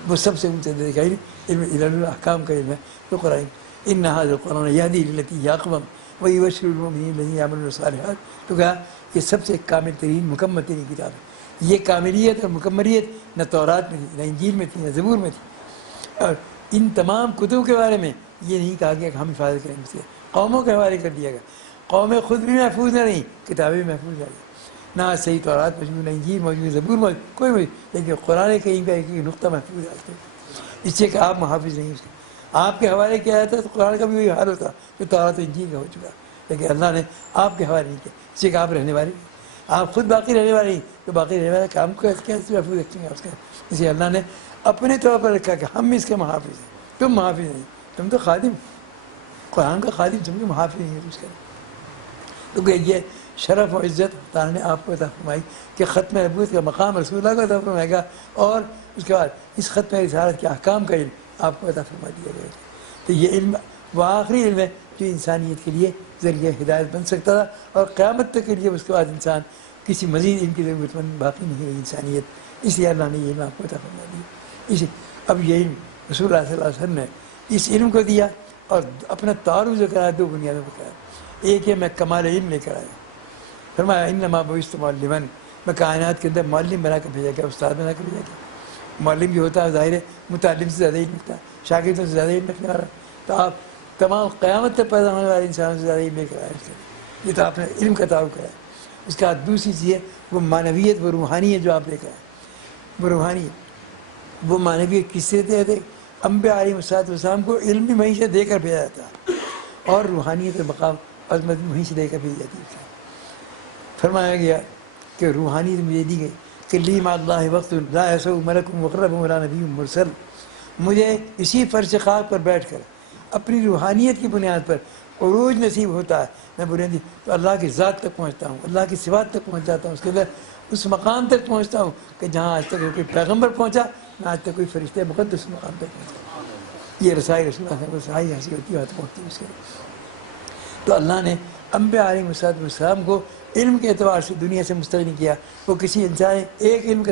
وہ سب سے اونچا درجے کا علم علم الاحکام کا علم ہے. تو قرآن ان هذا القرآن یہدی للتی ہی اقوم ویبشر المؤمنین الذین یعملون الصالحات. تو کہا یہ سب سے کامل ترین مکمل ترین کتاب ہے. یہ کاملیت اور مکملیت نہ تورات میں تھی، نہ انجیل میں تھی، نہ زبور میں تھی. اور ان تمام کتب کے بارے میں یہ نہیں کہا گیا کہ ہم حفاظت کریں گے، قوموں کے حوالے کر دیا گیا. قومیں خود بھی محفوظ نہ رہیں، کتابیں محفوظ نہ رہیں، نہ صحیح تورات موجود، نہ انجیل موجود، زبور موجود، کوئی موجود، لیکن قرآن کریم کا ایک نقطہ محفوظ ہے. اس سے کہ آپ محافظ نہیں، اس کے آپ کے حوالے کیا جاتا ہے تو قرآن کا بھی وہی حال ہوتا جو تورات و انجیل کا ہو چکا، لیکن اللہ نے آپ کے حوالے نہیں کیا. اس سے کہ آپ رہنے والے، آپ خود باقی رہنے والے نہیں، تو باقی رہنے والے کام کو کیسے محفوظ رکھیں گے اس کا. اس لیے اللہ نے اپنے طور پر رکھا کہ ہم اس کے محافظ ہیں، تم محافظ نہیں، تم تو خادم، قرآن کا خادم، تم کو محافظ نہیں ہے اس کا. تو کہ یہ شرف و عزت تعالیٰ نے آپ کو عطا فرمائی کہ ختم نبوت کا مقام رسول اللہ کو عطا فرمائے گا، اور اس کے بعد اس ختم رسالت کے احکام کا علم آپ کو عطا فرما دیا گیا. تو یہ علم وہ آخری علم ہے جو انسانیت کے لیے ذریعہ ہدایت بن سکتا تھا، اور قیامت تک کے لیے اس کے بعد انسان کسی مزید علم کی ضرورت مند باقی نہیں ہے انسانیت. اس لیے اللہ نے یہ علم آپ کو عطا فرما دیا. اب یہ علم رسول اللہ صلی اللہ علیہ وسلم نے اس علم کو دیا اور اپنا تعارف جو کرایا دو بنیادوں پر کرایا. ایک ہے میں کمال علم لے کر آیا، فرمایا انما بعثت معلما، میں کائنات کے اندر معلم بنا کر بھیجا گیا، استاد بنا کر بھیجا گیا. معلم جو ہوتا ہے ظاہر ہے متعلم سے زیادہ علم رکھتا ہے، شاگردوں سے زیادہ علم رکھنے والا. تو آپ تمام قیامت تک پیدا ہونے والے انسانوں سے زیادہ علم لے کر آئے. یہ تو آپ نے علم کا تعارف کرایا. اس کے بعد دوسری چیز ہے وہ معنویت، وہ روحانیت جو آپ لے کر آئے. وہ روحانیت، وہ معنویت کس سے دے دے؟ انبیاء علیہ السلام کو علم بھی وہیں سے دے کر بھیجا جاتا ہے، اور روحانیت مقام عظمت بھی وہیں سے دے کر بھیجی جاتی ہے. فرمایا گیا کہ روحانیت مجھے دی گئی کہ لی مع اللہ وقت لا یسع ملک مقرب ولا نبی مرسل. مجھے اسی فرش خاک پر بیٹھ کر اپنی روحانیت کی بنیاد پر عروج نصیب ہوتا ہے. میں بنیادی تو اللہ کی ذات تک پہنچتا ہوں، اللہ کی صفات تک پہنچ جاتا ہوں، اس کے اندر اس مقام تک پہنچتا ہوں کہ جہاں آج تک کوئی پیغمبر پہنچا نہ آج تک کوئی فرشتہ مقدس مقام تک پہنچا. یہ رسائی رسول اللہ کو رسائی حاصل ہوتی ہے پہنچتی ہے اس کے. تو اللہ نے انبیاء علیہ السلام کو علم کے اعتبار سے دنیا سے مستغنی کیا. وہ کسی انسان ایک علم کا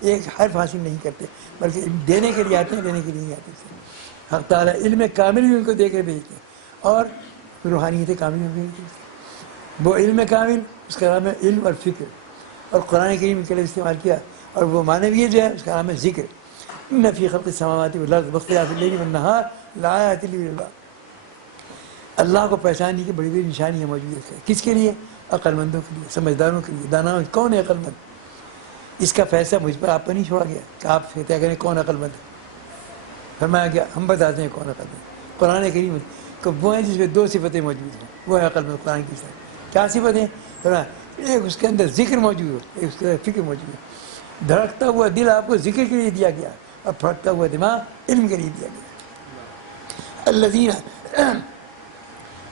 ایک حرف حاصل نہیں کرتے، بلکہ علم دینے کے لیے آتے ہیں، لینے کے لیے نہیں آتے. حق تعالیٰ علم کامل بھی ان کو دے کر بھیجتے ہیں، اور روحانیت کامل بھی بھیجتے ہیں. وہ علم کامل اس کا نام ہے علم اور فکر، اور قرآن کریم کے لیے استعمال کیا. اور وہ معنویت جو ہے اس کا نام ہے ذکر. ان فی خلق السماوات والارض واختلاف اللیل والنہار لآیات لأولی الألباب. اللہ کو پہچاننے کی بڑی بڑی نشانیاں موجود ہیں. کس کے لیے؟ عقل مندوں کے لیے، سمجھداروں کے لیے، داناؤں. کون ہے عقل مند؟ اس کا فیصلہ مجھ پر آپ پر نہیں چھوڑا گیا کہ آپ طے کریں کون عقل مند ہے. فرمایا گیا ہم بتاتے ہیں کون عقل مند. قرآن کریم کہ وہ ہیں جس میں دو صفتیں موجود ہیں، وہ ہے عقل مند. قرآن کی صفت کیا صفتیں؟ فرمایا ایک اس کے اندر ذکر موجود ہو، ایک اس کے اندر فکر موجود ہے. دھڑکتا ہوا دل آپ کو ذکر کے لیے دیا گیا، اور پھٹتا ہوا دماغ علم کے لیے دیا گیا. الذین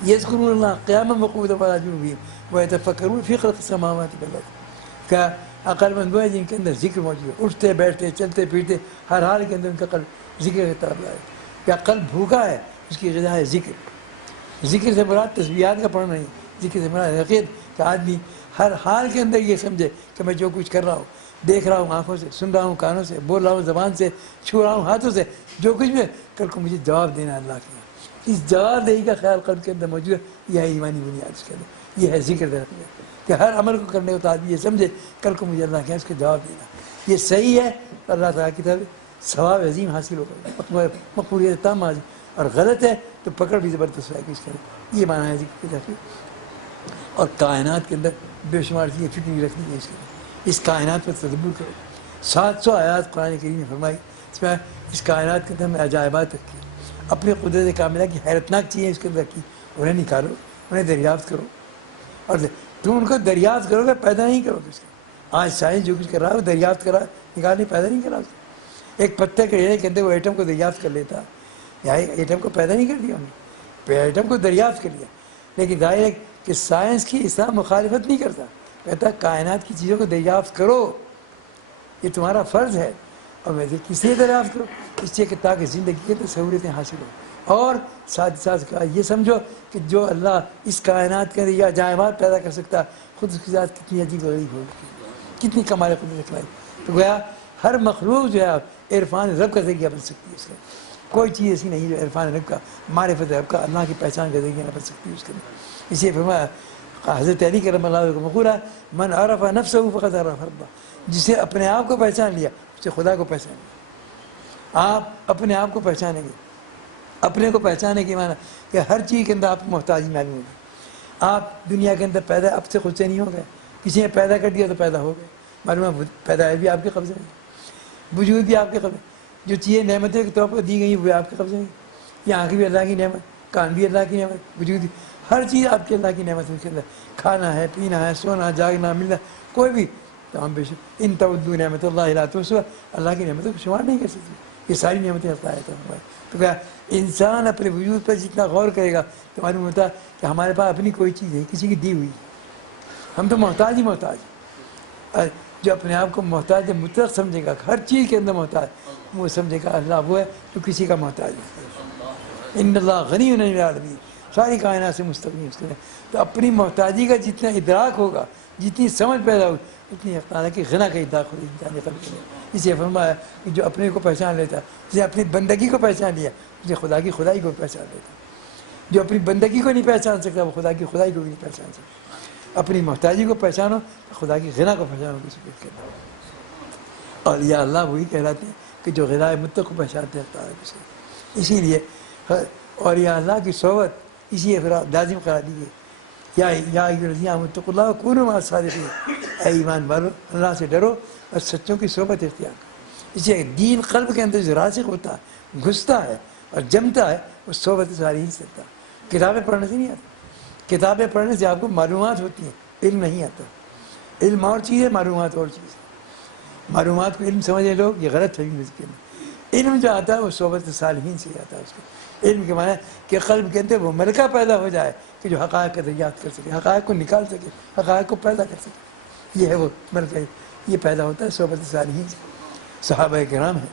یذکرون اللہ قیاما وقعودا وعلی جنوبہم ویتفکرون فی خلق السماوات والارض. کیا عقل مند وہ ہے جن کے اندر ذکر موجود ہے، اٹھتے بیٹھتے چلتے پھرتے ہر حال کے اندر ان کا قلب ذکر کی طرف جائے. کیا قلب بھوکا ہے؟ اس کی غذا ہے ذکر. ذکر سے مراد تسبیحات کا پڑھنا نہیں، ذکر سے مراد عقید کہ آدمی ہر حال کے اندر یہ سمجھے کہ میں جو کچھ کر رہا ہوں، دیکھ رہا ہوں آنکھوں سے، سن رہا ہوں کانوں سے، بول رہا ہوں زبان سے، چھو رہا ہوں ہاتھوں سے، جو کچھ بھی کل کو مجھے جواب دینا ہے اللہ کے. اس جواب دہی کا خیال قلب کے اندر موجود ہے. یہ ہے ایمانی بنیاد اس کے اندر، یہ ہے ذکر رکھنے کہ ہر عمل کو کرنے کو آدمی یہ سمجھے کل کو مجھے اللہ کے اس کا جواب دینا. یہ صحیح ہے تو اللہ تعالیٰ کی طرف ثواب عظیم حاصل ہوگا، مقبولیت تام حاصل. اور غلط ہے تو پکڑ بھی زبردست ہے کہ اس کے اندر. یہ معنی ہے ذکر کی طرف. اور کائنات کے اندر بے شمار چیزیں فکر نہیں رکھنی ہے اس کے اندر. اس کائنات پر تدبر کرو. 700 آیات قرآن کریم نے فرمائی. اس میں اس کائنات کے اندر میں عجائبات رکھی، اپنی قدرت کاملہ کی حیرتناک چیزیں اس کے اندر رکھی. انہیں نکالو، انہیں دریافت کرو. اور تم ان کو دریافت کرو گے، پیدا نہیں کرو گے. اس کا آج سائنس جو کچھ کر رہا ہے وہ دریافت کرا نکالنے پیدا نہیں کرا. ایک پتھر کے ڈھیرے کے اندر وہ ایٹم کو دریافت کر لیتا، یا ایٹم کو پیدا نہیں کر دیا انہوں نے، ایٹم کو دریافت کر لیا. لیکن ظاہر ہے کہ سائنس کی اسلام مخالفت نہیں کرتا، کہتا کائنات کی چیزوں کو دریافت کرو، یہ تمہارا فرض ہے. اور ویسے کس لیے دریافت کرو؟ اس لیے کہ تاکہ زندگی کے اندر سہولتیں حاصل ہوں. اور ساتھ ساتھ یہ سمجھو کہ جو اللہ اس کائنات کے اندر یہ عجائبات پیدا کر سکتا ہے، خود اس کے ساتھ کتنی عجیب و غریب ہوگی، کتنی کمال قدرت رکھلائی. تو گویا ہر مخلوق جو ہے عرفان رب کا ذریعہ بن سکتی ہے. اس کا کوئی چیز ایسی نہیں جو عرفان رب کا، معرفت رب کا، اللہ کی پہچان کا ذریعہ نہ بن سکتی ہے اس کے اندر. اسی فرمایا حضرت علی کرم اللہ کو مقولہ ہے، من عرف نفسہ فقد عرف ربہ. جسے اپنے آپ کو پہچان لیا اسے خدا کو پہچان لیا. آپ اپنے آپ کو پہچانیں گے، اپنے کو پہچانے کی معنی کہ ہر چیز کے اندر آپ کو محتاجی معلوم ہوگی. آپ دنیا کے اندر پیدا اب سے خود سے نہیں ہو گئے، کسی نے پیدا کر دیا تو پیدا ہو گئے. معلوم ہے پیدائش بھی آپ کے قبضے میں، وجود بھی آپ کے قبضے. جو چیزیں نعمتیں کے طور پر دی گئی وہ آپ کے قبضے میں. یہ آنکھ بھی اللہ کی نعمت، کان بھی اللہ کی نعمت، وجود بھی ہر چیز آپ کے اللہ کی نعمت ہے. اس کے اندر کھانا ہے، پینا ہے، سونا، جاگنا، ملنا، کوئی بھی تمام بے شک. ان تعدوا نعمت اللہ لا تحصوها، اللہ کی نعمتوں کو شمار نہیں کر سکتی. یہ ساری نعمتیں اللہ ہے. تو کیا انسان اپنے وجود پر جتنا غور کرے گا تو معلوم ہوتا ہے کہ ہمارے پاس اپنی کوئی چیز نہیں، کسی کی دی ہوئی. ہم تو محتاج ہی محتاج. جو اپنے آپ کو محتاج مطلق سمجھے گا، ہر چیز کے اندر محتاج، وہ سمجھے گا اللہ وہ ہے جو کسی کا محتاج ہے. ان اللہ غنی عن العالمین، ساری کائنات سے مستغنی اس کے. تو اپنی محتاجی کا جتنا ادراک ہوگا، جتنی سمجھ پیدا ہوگی، اتنی تعالیٰ کی غنا کا ادراک ہوگی انسانی قلب کے اندر. اسے فرمایا کہ جو اپنے کو پہچان لیتا، جسے اپنی بندگی کو پہچان لیا، اسے خدا کی خدائی کو پہچان لیتا. جو اپنی بندگی کو نہیں پہچان سکتا وہ خدا کی خدائی کو بھی نہیں پہچان سکتا. اپنی محتاجی کو پہچانو، خدا کی غنا کو پہچانو کسی کے اندر. اور یا اللہ وہی کہلاتے ہیں کہ جو غذائے مطلق کو پہچانتے ہیں. اسی لیے اور یا اللہ کی صحبت اسی لازم قرار دیجیے. یا اتقوا اللہ وکونوا مع الصادقین، اے ایمان والو اللہ سے ڈرو اور سچوں کی صحبت اختیار کرو. اس لیے دین قلب کے اندر جو راسخ ہوتا ہے، گھستا ہے اور جمتا ہے، اس صحبت ساری ہی سکتا. کتابیں پڑھنے سے نہیں آتا. کتابیں پڑھنے سے آپ کو معلومات ہوتی ہیں، علم نہیں آتا. علم اور چیز ہے، معلومات اور چیز ہے. معلومات کو علم سمجھے لوگ، یہ غلط ہے. علم جو آتا ہے وہ صحبت صالحین سے آتا ہے. اس کا علم کے معنی کہ قلب کے اندر وہ ملکہ پیدا ہو جائے کہ جو حقائق کا دریافت کر سکے، حقائق کو نکال سکے، حقائق کو پیدا کر سکے. یہ ہے وہ ملکہ، یہ پیدا ہوتا ہے صحبت صالحین سے. صحابہ کرام ہیں،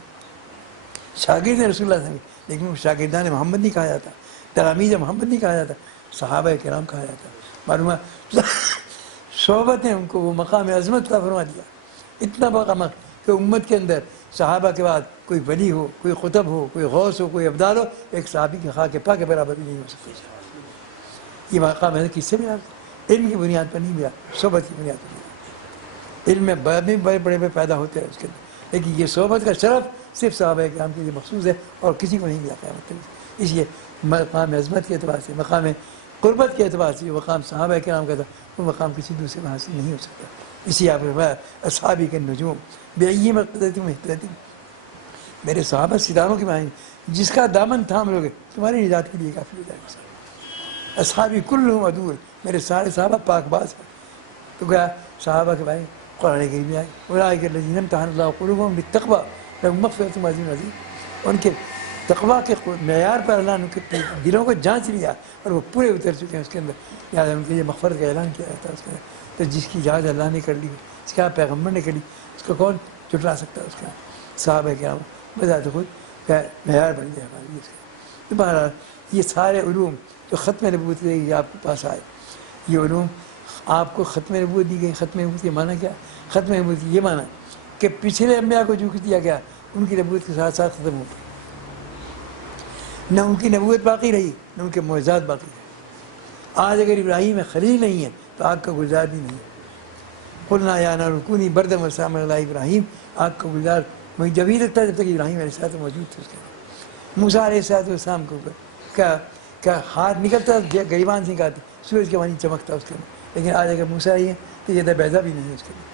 شاگرد رسول اللہ صلی اللہ علیہ وسلم، لیکن وہ شاگردان محمد نہیں کہا جاتا، تلامید محمد نہیں کہا جاتا، صحابہ کرام کہا جاتا. معلوم ہے صحبت نے ان کو وہ مقام عظمت کا فرما دیا. اتنا بڑا مقام کہ امت کے اندر صحابہ کے بعد کوئی ولی ہو، کوئی قطب ہو، کوئی غوث ہو، کوئی ابدال ہو، ایک صحابی کے خاک پا کے برابر بھی نہیں ہو سکتے. یہ مقام ہے کس سے ملا؟ علم کی بنیاد پر نہیں ملا، صحبت کی بنیاد پر ملا. علم میں بڑے بڑے بڑے پیدا ہوتے ہیں اس کے اندر، لیکن یہ صحبت کا شرف صرف صحابہ کرام کے لیے مخصوص ہے اور کسی کو نہیں ملا قیامت. اس لیے مقام عظمت کے اعتبار سے، مقام قربت کے اعتبار سے جو مقام صحابہ کرام کا تھا وہ مقام کسی دوسرے میں حاصل نہیں ہو سکتا. اسی آپ نے اصحابی کے نجوم بأیہم اقتدیتم اہتدیتم، میرے صحابہ ستاروں کے معنی جس کا دامن تھام لوگے تمہاری نجات کے لیے کافی ہو جائے گا. اصحابی کلہم عدول، میرے سارے صحابہ پاک باز ہیں. تو کیا صحابہ کے بھائی قرآن کریم میں آئے اولئک الذین امتحن اللہ قلوبهم بالتقوی لہم مغفرۃ وأجر عظیم. ان کے تقویٰ کے معیار پر اللہ نے ان کے دلوں کو جانچ لیا اور وہ پورے اتر چکے ہیں اس کے اندر. لہٰذا ان کے لیے مغفرت کا اعلان کیا جاتا ہے اس کے اندر. تو جس کی جانچ اللہ نے کر لی اس کا پیغمبر نے کری، اس کو کون جھٹلا سکتا ہے؟ اس کا صحابہ کرام بذات خود معیار بن گیا ہمارے لیے۔ تو بہرحال یہ سارے علوم جو ختم نبوت کے آپ کے پاس آئے، یہ علوم آپ کو ختم نبوت دی گئی۔ ختم نبوت یہ معنی کیا؟ ختم نبوت یہ معنی کہ پچھلے انبیاء کو جو کچھ دیا گیا ان کی نبوت کے ساتھ ساتھ ختم ہو گئی، نہ ان کی نبوت باقی رہی نہ ان کے معجزات باقی رہے۔ آج اگر ابراہیم خلیل نہیں ہے تو آگ کا گلزار بھی نہیں ہے۔ قلنا یا نار کونی بردم وسلاما علی ابراہیم، آگ کا گلزار وہیں جب ہی لگتا ہے جب تک ابراہیم علیہ السلام موجود تھے۔ اس کے موسیٰ علیہ السلام کے اوپر کا ہاتھ نکلتا گریبان سے نکالتے سورج کے پانی چمکتا اس کے اندر، لیکن آج اگر موسیٰ نہیں ہے تو یہ بیضا بھی نہیں ہے اس کے لیے۔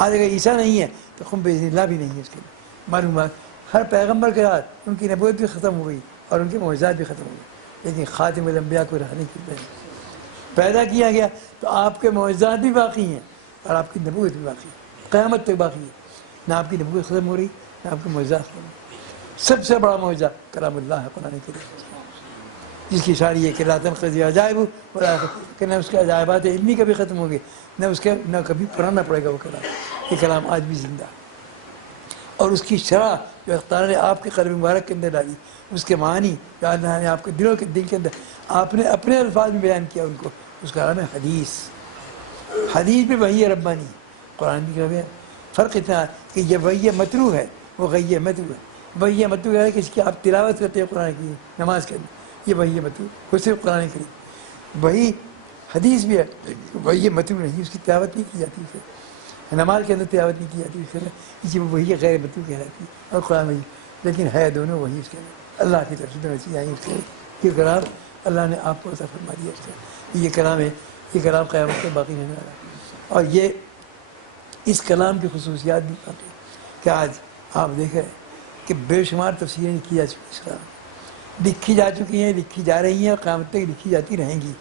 آج اگر عیسیٰ نہیں ہے تو خم باذن اللہ بھی نہیں ہے اس کے لیے۔ معلومات ہر پیغمبر کے ساتھ ان کی نبوت بھی ختم ہو گئی اور ان کے معجزات بھی ختم ہو گئے، لیکن خاتم الانبیاء کو رہنے کی پیدا کیا گیا تو آپ کے معجزات بھی باقی ہیں اور آپ کی نبوت بھی باقی ہے، قیامت تک باقی ہے۔ نہ آپ کی نبوت ختم ہو رہی نہ آپ کے معجزات ختم ہو رہی۔ سب سے بڑا معجزہ کلام اللہ ہے قرآن کریم، جس کی شاعری ہے کہ لا تنقضی عجائب کہ نہ اس کے عجائبات علمی کبھی ختم ہوں گے، نہ کبھی پڑھنا پڑے گا وہ کلام۔ یہ کلام آج بھی زندہ ہے، اور اس کی شرح جو تعالیٰ نے آپ کے قلب مبارک کے اندر ڈالی، اس کے معنی جو اللہ نے آپ کے دل کے اندر آپ نے اپنے الفاظ میں بیان کیا ان کو، اس کا نام ہے حدیث۔ حدیث بھی وحی ربانی ہے، قرآن بھی کہتے ہیں۔ فرق اتنا ہے کہ یہ وحی متلو ہے، وہ غی متلو ہے۔ وحی متلو ہے کہ اس کی آپ تلاوت کرتے ہیں قرآن کی نماز کے اندر، یہ وحی متلو وہ صرف قرآن کریم۔ وہی حدیث بھی ہے، وحی متلو نہیں، اس کی تلاوت نہیں کی جاتی، پھر نماز کے اندر تلاوت نہیں کی جاتی، پھر اسی وہی غیر متلو کہلاتی ہے اور قرآن وحی، لیکن ہے دونوں وہی اس کے اندر، اللہ کی طرف سے دونوں چیزیں آئی اس کے اندر۔ یہ کلام اللہ نے آپ کو عطا فرما دیا اس کا، یہ کلام ہے، یہ کلام قیامت تک باقی رہنے والا ہے۔ اور یہ اس کلام کی خصوصیات بھی باقی کہ آج آپ دیکھ رہے ہیں کہ بے شمار تفسیریں لکھی جا چکی اس کلام، لکھی جا چکی ہیں، لکھی جا رہی ہیں اور قیامت تک لکھی جاتی رہیں گی۔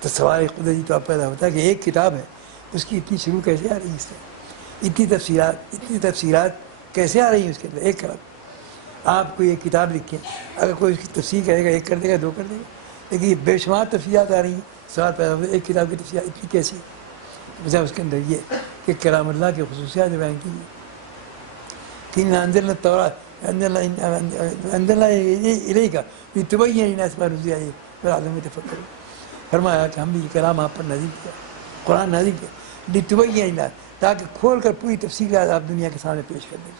تو سوال قدرتی طور پر پیدا ہوتا ہے کہ ایک کتاب ہے، اس کی اتنی شروع کیسے آ رہی ہے؟ اس سے اتنی تفصیلات کیسے آ رہی ہیں اس کے اندر؟ ایک کلام آپ کوئی ایک کتاب لکھیں، اگر کوئی اس کی تفسیر کرے گا، ایک کر دے گا، دو کر دے گا، لیکن یہ بے شمار تفصیلات آ رہی ہیں۔ سوال پیدا ہوتا ہے ایک کتاب کی تفصیلات اتنی کیسی؟ وجہ اس کے اندر یہ کہ کلام اللہ کی خصوصیات بیان کی ہیں کہ انزلنا التوراۃ انزلنا الیک لتبین للناس ما نزل الیہم ولعلہم یتفکرون۔ فرمایا کہ ہم نے یہ کلام آپ پر نازل کیا، قرآن نازل کیا، لتبین للناس، تاکہ کھول کر پوری تفصیلات آپ دنیا کے سامنے پیش کر دیں۔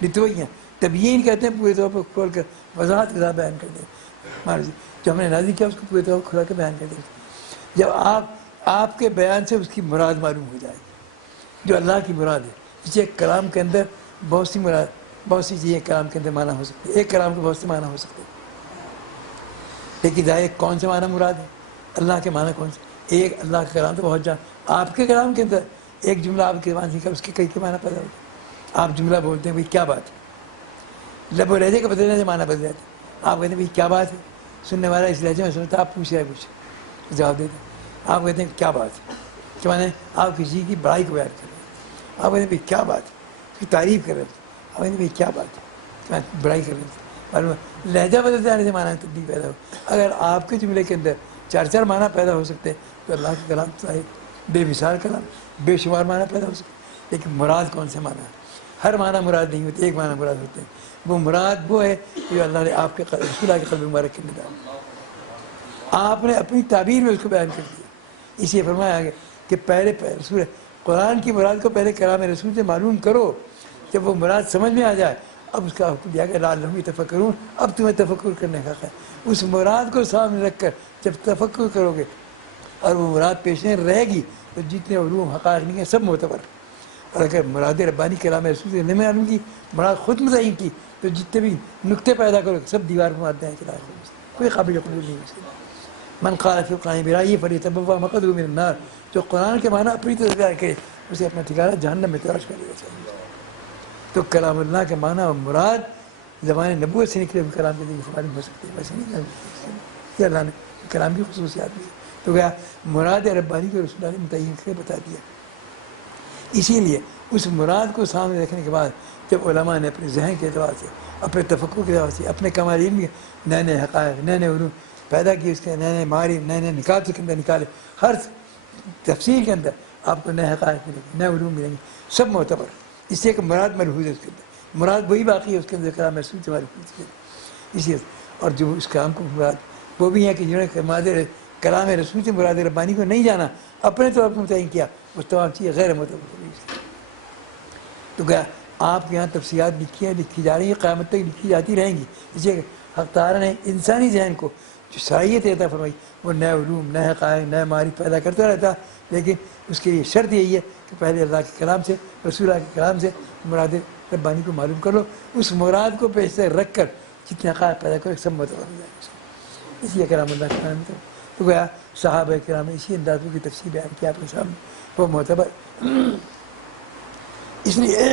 لتبین تبیین کہتے ہیں پورے طور پر کھول کر وضاحت کے ساتھ بیان کر دیں، جو ہم نے نازل کیا اس کو پورے طور پر کھلا کر بیان کر دیں۔ جب آپ کے بیان سے اس کی مراد معلوم ہو جائے گی، جو اللہ کی مراد ہے۔ اس لیے کلام کے اندر بہت سی چیزیں کلام کے اندر معنی ہو سکتی ہے، ایک کلام کے بہت سے معنی ہو سکتے ہیں، لیکن ظاہر کون سے معنی مراد ہے؟ اللہ کے معنی کون سے؟ ایک اللہ کا کلام تو بہت آپ کے کلام کے اندر ایک جملہ آپ کے زبان سے اس کے کئی کے معنی پیدا ہوتے ہیں۔ آپ جملہ بولتے ہیں بھائی کیا بات ہے، لب و لہجے کے بدلنے سے معنی بدل جاتے ہیں۔ آپ کہتے ہیں بھائی کیا بات ہے، سننے والا اس لہجے میں سنتا، آپ پوچھ رہے کچھ جواب دیتے ہیں، آپ کہتے ہیں کیا بات ہے، کہ معنی آپ کسی کی بڑائی کو بیان کر رہے ہیں۔ آپ کہتے ہیں بھائی کیا بات ہے، اس کی تعریف کر رہے ہیں، آپ کہتے ہیں بھائی کیا بات ہے، بڑائی کر رہے ہیں۔ معلوم لہجہ بدل جانے سے معنی تبدیل پیدا ہو۔ اگر آپ کے جملے کے اندر چار معنی پیدا ہو سکتے ہیں تو اللہ کا کلام صاحب بے مثال کلام، بے شمار معنی پیدا ہو سکتے ہیں، لیکن مراد کون سے معنی ہے؟ ہر معنی مراد نہیں ہوتے، ایک معنی مراد ہوتے ہیں۔ وہ مراد وہ ہے جو اللہ نے آپ کے رسول اللہ کے قلب مبارک کے اندر ڈالا، آپ نے اپنی تعبیر میں اس کو بیان کر دیا۔ اس لیے فرمایا گیا کہ پہلے رسول قرآن کی مراد کو پہلے کلام رسول سے معلوم کرو، جب وہ مراد سمجھ میں آ جائے اب اس کا حکم دیا کہ لعلہم یتفکرون، اب تمہیں تفکر کرنے کا ہے۔ اس مراد کو سامنے رکھ کر جب تفکر کرو گے اور وہ مراد پیش رہے گی تو جتنے علوم حقائق نہیں ہیں سب معتبر۔ اور اگر مراد ربانی کلام رسول سے نہیں معلوم کی، مراد خود متعین کی، تو جتنے بھی نقطے پیدا کرو سب دیوار پر مارتے ہیں، کوئی قابل قبول نہیں ہے۔ من قال فی القرآن برأیہ فلیتبوأ مقعدہ من النار، جو قرآن کے معنی اپنی طرف بیان کرے اسے اپنا ٹھکانہ جہنم میں تلاش کر لینا چاہیے۔ تو کلام اللہ کے معنی اور مراد زبان نبوت سے نکلے ہوئے کلام کے ذریعے استعمال ہو سکتے ہیں، ویسے نہیں کہ اللہ نے کلام کی خصوصیات دی۔ تو گیا مراد ربانی کو رسول اللہ نے متعین کر بتا دیا۔ اسی لیے اس مراد کو سامنے رکھنے کے بعد جب علماء نے اپنے ذہن کے اعتبار سے، اپنے تفکر کے اعتبار سے، اپنے کمال علم کے نئے نئے حقائق، نئے نئے علوم پیدا کیے، اس کے نئے نئے معارف، نئے نئے نکات کے اندر نکالے، ہر تفسیر کے اندر آپ کو نئے حقائق ملیں گے، نئے علوم ملیں گے، سب معتبر. اس لیے کہ مراد ملحوظ ہے اس کے اندر، مراد وہی باقی ہے اس کے اندر کلام محسوس ہمارے اس لیے. اور جو اس کام کو مراد وہ بھی ہے کہ جنہوں نے کلام رسول سے مراد ربانی کو نہیں جانا، اپنے طور پر متعین کیا، اس تمام چیزیں غیر معتبر ہوئی. تو کیا آپ کے یہاں تفصیلات لکھی جا رہی ہیں، قیامت تک لکھی جاتی رہیں گی. اس لیے کہ حق تعالیٰ نے انسانی ذہن کو جو صلاحیت عطا فرمائی، وہ نئے علوم، نئے حقائق، نئے معارف پیدا کرتا رہتا. لیکن اس کے لیے شرط یہی ہے کہ پہلے اللہ کے کلام سے، رسول اللہ کے کلام سے مراد ربانی کو معلوم کر لو. اس مراد کو پیش رکھ کر جتنے حقائق پیدا کرو سب معتبر ہو جائے گا. اس لیے کرام اللہ کے نام تو گیا صحابہ کرام نے اسی اندازوں کی تفصیل بیان کیا آپ کے سامنے، وہ معتبر. اس لیے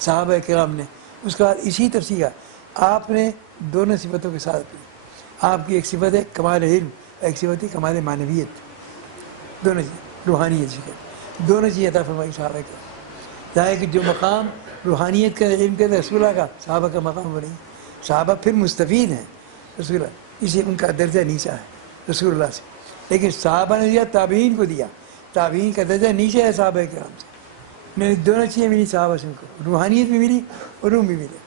صحابہ کرام نے اس کے بعد اسی تفصیل کا آپ نے دونوں صفتوں کے ساتھ کی. آپ کی ایک صفت ہے کمال علم، ایک صفت ہے کمال معنویت، دونوں چیز روحانیت صفت، دونوں چیزیں عطا فرمائی صحابہ کا. ظاہر کہ جو مقام روحانیت کا علم کے رسول اللہ کا، صحابہ کا مقام وہ نہیں. صحابہ پھر مستفید ہیں رسول اللہ، اسے ان کا درجہ نیچا ہے رسول اللہ سے. لیکن صحابہ نے دیا، تابعین کو دیا، تابعین کا درجہ نیچے ہے صحابہ کرام سے. میں دونوں چیزیں ملی صحابہ سے، ان کو روحانیت بھی ملی، علوم بھی ملے.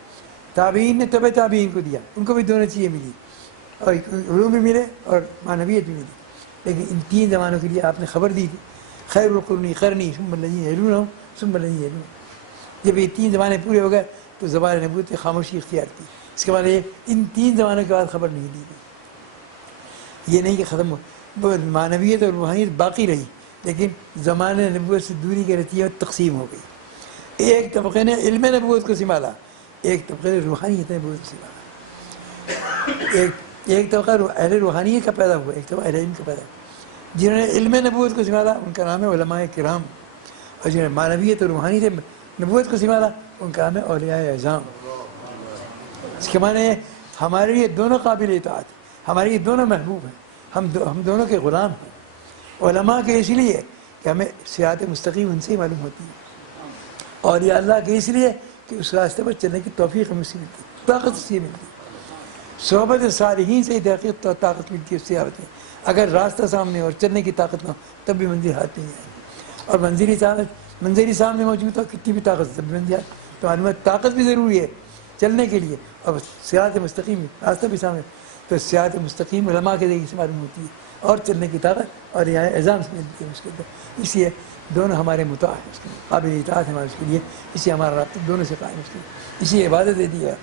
تابعین نے تبع تابعین کو دیا، ان کو بھی دونوں چیزیں ملی، اور علوم بھی ملے اور معنویت بھی ملی. لیکن ان تین زمانوں کے لیے آپ نے خبر دی کہ خیر القرون قرنی ثم الذین یلونہم ثم الذین یلونہم. جب یہ تین زمانے پورے ہو گئے تو زبان نبوت نے خاموشی اختیار کی. اس کے بعد ان تین زمانوں کے بعد خبر نہیں دی گئی. یہ نہیں کہ ختم ہو، معنویت اور روحانیت باقی رہی، لیکن زمانے نبوت سے دوری کے نتیجے میں تقسیم ہو گئی. ایک طبقے نے علم نبوت کو سنبھالا، ایک طبقے نے روحانیت نبوت کو سنبھالا. ایک طبقہ اہل روحانیت کا پیدا ہوا، ایک طبقہ اہل علم کا پیدا ہوا. جنہوں نے علم نبوت کو سنبھالا ان کا نام ہے علماء کرام، اور جنہوں نے معنویت اور روحانیت نبوت کو سنبھالا ان کا نام ہے اولیاء اعظام. اس کے معنی ہمارے لیے دونوں قابل اطاعت، ہمارے لیے دونوں محبوب ہیں، ہم دونوں کے غلام ہیں. علماء کے اس لیے کہ ہمیں صراط مستقیم ان سے ہی معلوم ہوتی ہے، اولیاء اللہ کے اس لیے کہ اس راستے پر چلنے کی توفیق ہمیں سے ملتی ہے، طاقت اس سے ملتی ہے. صحبت صالحین سے ہی تحقیق طاقت ملتی ہے، اس سے آتے ہیں. اگر راستہ سامنے اور چلنے کی طاقت نہ ہو تب بھی منزل ہاتھ نہیں آئے. اور منزل سامنے موجود ہو کتنی بھی طاقت تب بھی منزل آئے. تو معلومات طاقت بھی ضروری ہے چلنے کے لیے، اور صراط مستقیم راستہ بھی سامنے. تو صراط مستقیم علماء کے ذریعے سے معلوم ہوتی ہے، اور چلنے کی طاقت اور رعایت اعظام سے ملتی ہے اس کے اندر. اس لیے دونوں ہمارے مطاع ہیں، اس کے قابل اطاعت ہمارے اس کے لیے. اس لیے ہمارا رابطہ دونوں سے قائم اس کے لیے. اسی عبادت دے دیا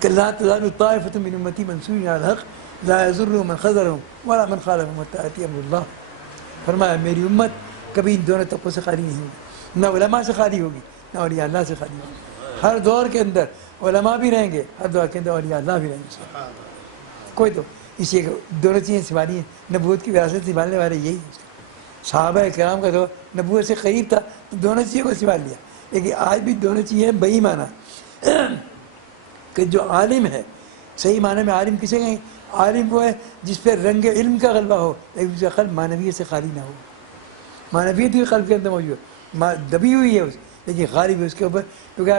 کہ لا تزال طائفۃ من امتی منصورین علی الحق لا یضرهم من خذلهم ولا من خالفهم حتی یأتی امر اللہ. فرمایا میری امت کبھی ان دونوں طبقوں سے خالی نہیں ہوگی، نہ علماء سے خالی ہوگی نہ اولیاء اللہ سے خالی ہوگی. ہر دور کے اندر علماء بھی رہیں گے، ہر دور کے اندر اولیاء اللہ بھی رہیں گے. کوئی تو اس لیے دونوں چیزیں سنبھالی ہیں. نبوت کی وراثت سنبھالنے والے یہی ہیں. صحابہ کرام کا تو نبوت سے قریب تھا تو دونوں چیزوں کو سنبھال لیا. لیکن آج بھی دونوں چیزیں بئی معنی کہ جو عالم ہے، صحیح معنی میں عالم کسے کہیں؟ عالم وہ ہے جس پہ رنگ علم کا غلبہ ہو لیکن اس کا قلب معنویت سے خالی نہ ہو. معنویت بھی قلب کے اندر موجود ہے، دبی ہوئی ہے لیکن غالب ہے اس کے اوپر، کیونکہ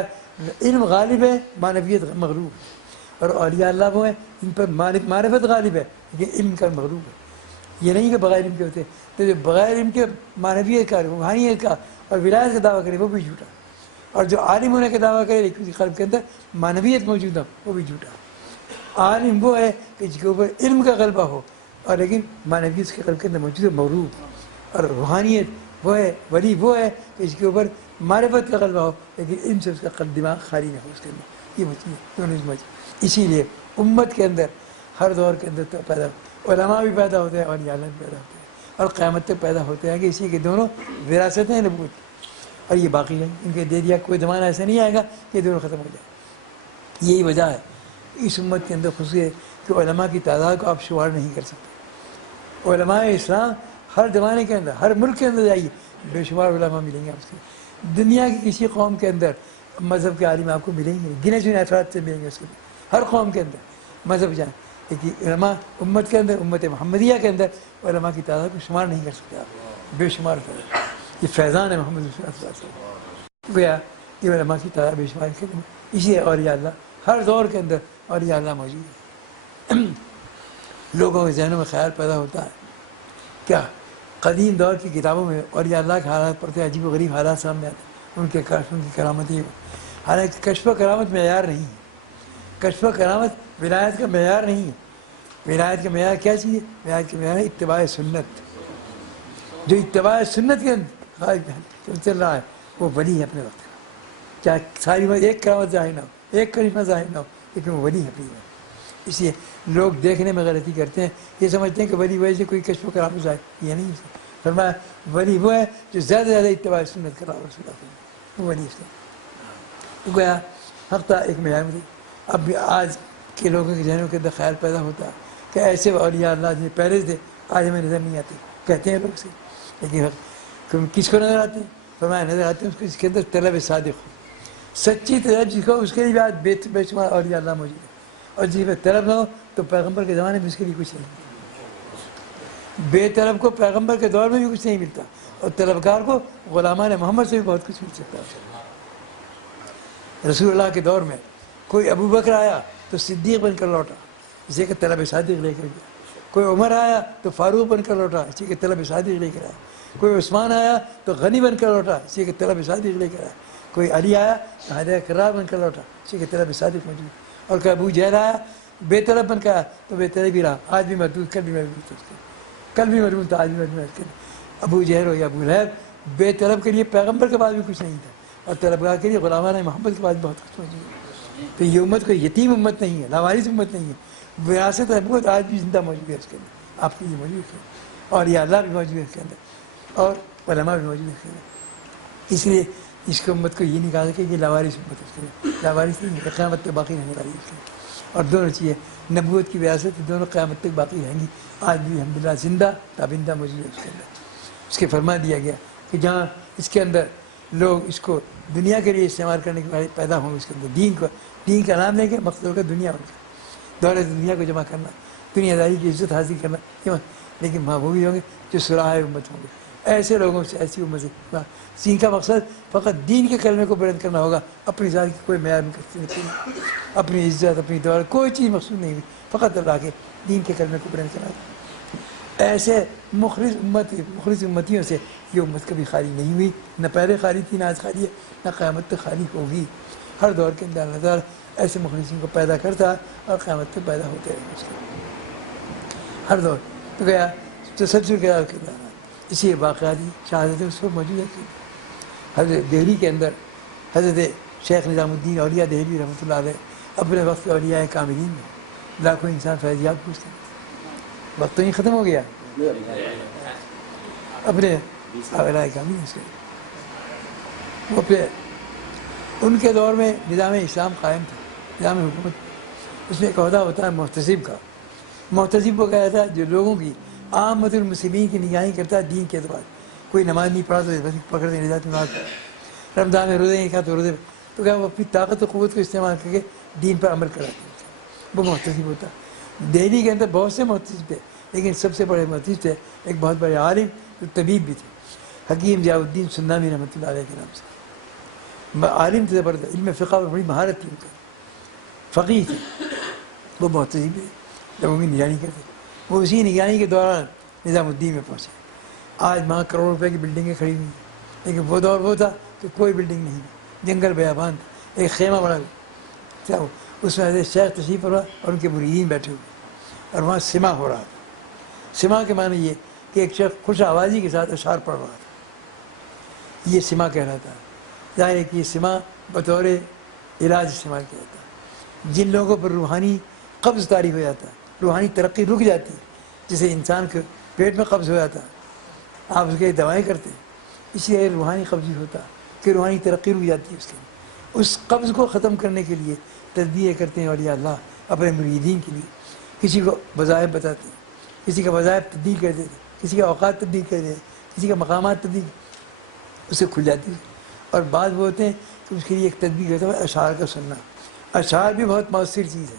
علم غالب ہے، معنویت مغلوب ہے. اور اولیاء اللہ وہ ہیں جن پر معرفت غالب ہے لیکن علم کا مغلوب ہے. یہ نہیں کہ بغیر علم کے ہوتے. تو جو بغیر علم کے معنویت کا، روحانیت کا اور ولایت کا دعویٰ کرے وہ بھی جھوٹا. اور جو عالم ہونے کا دعویٰ کرے لیکن اس کے قلب کے اندر معنویت موجود ہو وہ بھی جھوٹا. عالم وہ ہے کہ جس کے اوپر علم کا غلبہ ہو اور لیکن معنویت اس کے قلب کے اندر موجود ہے، مغلوب. اور روحانیت وہ ہے، ولی وہ ہے کہ اس کے اوپر معرفت کا غلبہ ہو لیکن علم سے اس کا قلب دماغ خالی نہ ہو اس کے اندر. یہ بچی دونوں سمجھ. اسی لیے امت کے اندر ہر دور کے اندر پیدا علماء بھی پیدا ہوتے ہیں اور اولیاء بھی پیدا ہوتے ہیں اور قیامت تک پیدا ہوتے ہیں کہ اسی کے دونوں وراثتیں ہیں نبوت اور یہ باقی ہیں. ان کے دے دیا کوئی زمانہ ایسا نہیں آئے گا کہ یہ دونوں ختم ہو جائے. یہی وجہ ہے اس امت کے اندر خصوصی ہے کہ علماء کی تعداد کو آپ شمار نہیں کر سکتے. علماء اسلام ہر زمانے کے اندر، ہر ملک کے اندر جائیے بے شمار علماء ملیں گے. اس کے دنیا کی کسی قوم کے اندر مذہب کے عالم آپ کو ملیں گے، گنے چنے افراد سے ملیں گے. اس کے ہر قوم کے اندر مذہب جائیں لیکن علماء امت کے اندر، امت محمدیہ کے اندر علماء کی تعداد کو شمار نہیں کر سکتے آپ، بے شمار کر. یہ فیضان ہے محمد صلی اللہ علیہ وسلم گویا یہ علماء کی تعداد بے شمار کے. اسی ہے اولیاء اللہ ہر دور کے اندر اولیاء اللہ موجود ہے. لوگوں کے ذہنوں میں خیال پیدا ہوتا ہے کیا قدیم دور کی کتابوں میں اولیاء اللہ کے حالات پڑھتے عجیب و غریب حالات سامنے آتے ہیں، ان کے کشف، ان کی کرامتیں. حالانکہ کشف و کرامت معیار نہیں ہے. کشف و کرامت ولایت کا معیار نہیں ہے. ولایت کا معیار کیا چیز ہے؟ ولایت کا معیار ہے اتباع سنت. جو اتباع سنت کے چل رہا ہے وہ ولی ہے اپنے وقت کا. چاہے ساری بات ایک کرامت ظاہر نہ ہو، ایک کرشمہ ظاہر نہ ہو، لیکن وہ ولی ہے اپنی بات. اس لیے لوگ دیکھنے میں غلطی کرتے ہیں، یہ سمجھتے ہیں کہ ولی وجہ سے کوئی کشف و کرامت ظاہر. یہ نہیں ہے. فرمایا ولی وہ ہے جو زیادہ سے زیادہ اتباع سنت کر رہا ہے، وہ ولی اس کا. تو گیا ہفتہ ایک معیار میں. اب بھی آج کے لوگوں کے ذہنوں کے اندر خیال پیدا ہوتا ہے کہ ایسے اولیاء اللہ جو پہلے تھے آج ہمیں نظر نہیں آتے، کہتے ہیں لوگ سے. لیکن کس کو نظر آتے ہیں؟ فرمایا نظر آتے ہیں اس کو جس کے اندر طلب صادق ہو، سچی طلب جس کو، اس کے لیے بھی آج بے شمار اولیاء اللہ موجود ہے. اور جس میں طلب نہ ہو تو پیغمبر کے زمانے میں اس کے لیے کچھ نہیں. بے طلب کو پیغمبر کے دور میں بھی کچھ نہیں ملتا، اور طلبگار کو غلامان محمد سے بھی بہت کچھ مل سکتا ہے. رسول اللہ کے دور میں کوئی ابو بکر آیا تو صدیق بن کر لوٹا، اسے کہ طلب صادق لے کر گیا. کوئی عمر آیا تو فاروق بن کر لوٹا، اسے کہ طلب صادق لے کر آیا. کوئی عثمان آیا تو غنی بن کر لوٹا، اسے کہ طلب صادق لے کر آیا. کوئی علی آیا تو حیدر کرار بن کر لوٹا، اسے کہ طلب صادق موجود. اور کوئی ابو جہل آیا بے طلب بن کر آیا تو بے طلب بھی رہا، آج بھی محدود، کل بھی محدود، کل بھی محدود تھا، آج بھی محدود. ابو جہل ہو یا ابو لہب، بے طلب کے لیے پیغمبر کے پاس بھی کچھ نہیں تھا، اور طلبگار کے لیے غلامان محمد کے پاس بہت کچھ موجود ہے. تو یہ امت کوئی یتیم امت نہیں ہے، لاوارث امت نہیں ہے. وراثت نبوت آج بھی زندہ موجود ہے اس کے اندر، آپ کے لیے موجود ہے. اور یہ اللہ بھی موجود ہے اس کے اندر، اور علماء بھی موجود ہے اس کے اندر. اس لیے اس کو امت کو یہ نہیں کہا کہ یہ لاوارث امت ہے. اس کے اندر لاوارث نہیں ہے، قیامت تک باقی رہنے والی ہے اس کے اندر. اور دونوں چیزیں نبوت کی وراثت دونوں قیامت تک باقی رہیں گی. آج بھی الحمدللہ زندہ تابندہ موجود ہے اس کے اندر. اس کے فرما دیا گیا کہ جہاں اس کے اندر لوگ اس کو دنیا کے لیے استعمال کرنے کے بعد پیدا ہوں، اس کے اندر دین کا نام لیں گے، مقصد ہوگا دنیا ان کا، دولت دنیا کو جمع کرنا، دنیا داری کی عزت حاصل کرنا. لیکن وہاں وہ بھی ہوں گے جو صلاح امت ہوں گے. ایسے لوگوں سے، ایسی امت سے جن کا مقصد فقط دین کے کلمے کو بلند کرنا ہوگا، اپنی ذات کی کوئی معیار نہیں، اپنی عزت، اپنی دولت، کوئی چیز مقصود نہیں ہوئی، فقط اللہ کے دین کے کلمے کو بلند کرنا. ایسے مخلص امتیوں سے یہ امت کبھی خالی نہیں ہوئی، نہ پہلے خالی تھی، نہ آج خالی ہے، نہ قیامت تک خالی ہوگی. ہر دور کے اندر اللہ تعالیٰ ایسے مخلصین کو پیدا کرتا اور قیامت تک پیدا ہوتے رہے اس کے ہر دور. تو گیا تسلسل کے کردار، اسی واقعاتی شہادت اس کو موجود ہے. حضرت دہلی کے اندر حضرت شیخ نظام الدین اولیاء دہلی رحمۃ اللہ علیہ اپنے وقت کے اولیاء کاملین میں لاکھوں انسان فیضیاب پوچھتے ہیں. وقت تو نہیں ختم ہو گیا، اپنے اولیاء کاملین سے وہ پہ ان کے دور میں نظام اسلام قائم تھا، نظام حکومت. اس میں ایک عہدہ ہوتا ہے محتسب کا. محتسب وہ کہا تھا جو لوگوں کی عامت المسلمین کی نگاہیں کرتا ہے دین کے اعتبار. کوئی نماز نہیں پڑھا تو پکڑ دے نظام نماز، رمضان میں روزے نہیں کھا تو روزے، تو کیا وہ اپنی طاقت و قوت کو استعمال کر کے دین پر عمل کراتے ہیں، وہ محتسب ہوتا. دہلی کے اندر بہت سے محتسب تھے، لیکن سب سے بڑے محتسب تھے ایک بہت بڑے عالم جو طبیب بھی تھے، حکیم ضیاء الدین سنانی رحمۃ اللہ علیہ کے نام سے. عالم تھے زبردست، علم فقہ میں بڑی مہارت تھی ان کا، فقیہ تھے. وہ محتسب تھے، لوگوں کی نگرانی کرتے. وہ اسی نگرانی کے دوران نظام الدین میں پہنچے. آج وہاں کروڑوں روپے کی بلڈنگیں کھڑی ہوئی ہیں، لیکن وہ دور وہ تھا کہ کوئی بلڈنگ نہیں، جنگل بیابان، ایک خیمہ بڑا کیا ہو، اس میں حضرت شیخ تشریف فرما اور ان کے مریدین بیٹھے ہوئے، اور وہاں سما ہو رہا تھا. سما کے معنی یہ کہ ایک شخص خوش آوازی کے ساتھ اشعار پڑھ رہا تھا، یہ سما کہلاتا ہے. ظاہر ہے کہ یہ سما بطور علاج استعمال کیا جاتا ہے. جن لوگوں پر روحانی قبض طاری ہو جاتا ہے، روحانی ترقی رک جاتی ہے، جسے انسان کے پیٹ میں قبض ہو جاتا ہے، آپ اس کے دوائیں کرتے ہیں. اسی لیے روحانی قبض ہوتا ہے کہ روحانی ترقی رک جاتی ہے. اس کے اس قبض کو ختم کرنے کے لیے تدبیر کرتے ہیں اولیاء اللہ اپنے مریدین کے لیے. کسی کو وظائف بتاتے ہیں، کسی کا وظائف تبدیل کر دیتے ہیں، کسی کا اوقات تبدیل کر دیتے ہیں، کسی کا مقامات تبدیل، اسے کھل جاتی ہے. اور بعض وہ ہوتے ہیں کہ اس کے لیے ایک تدبیر کرتا ہے اشعار کا سننا. اشعار بھی بہت مؤثر چیز ہے،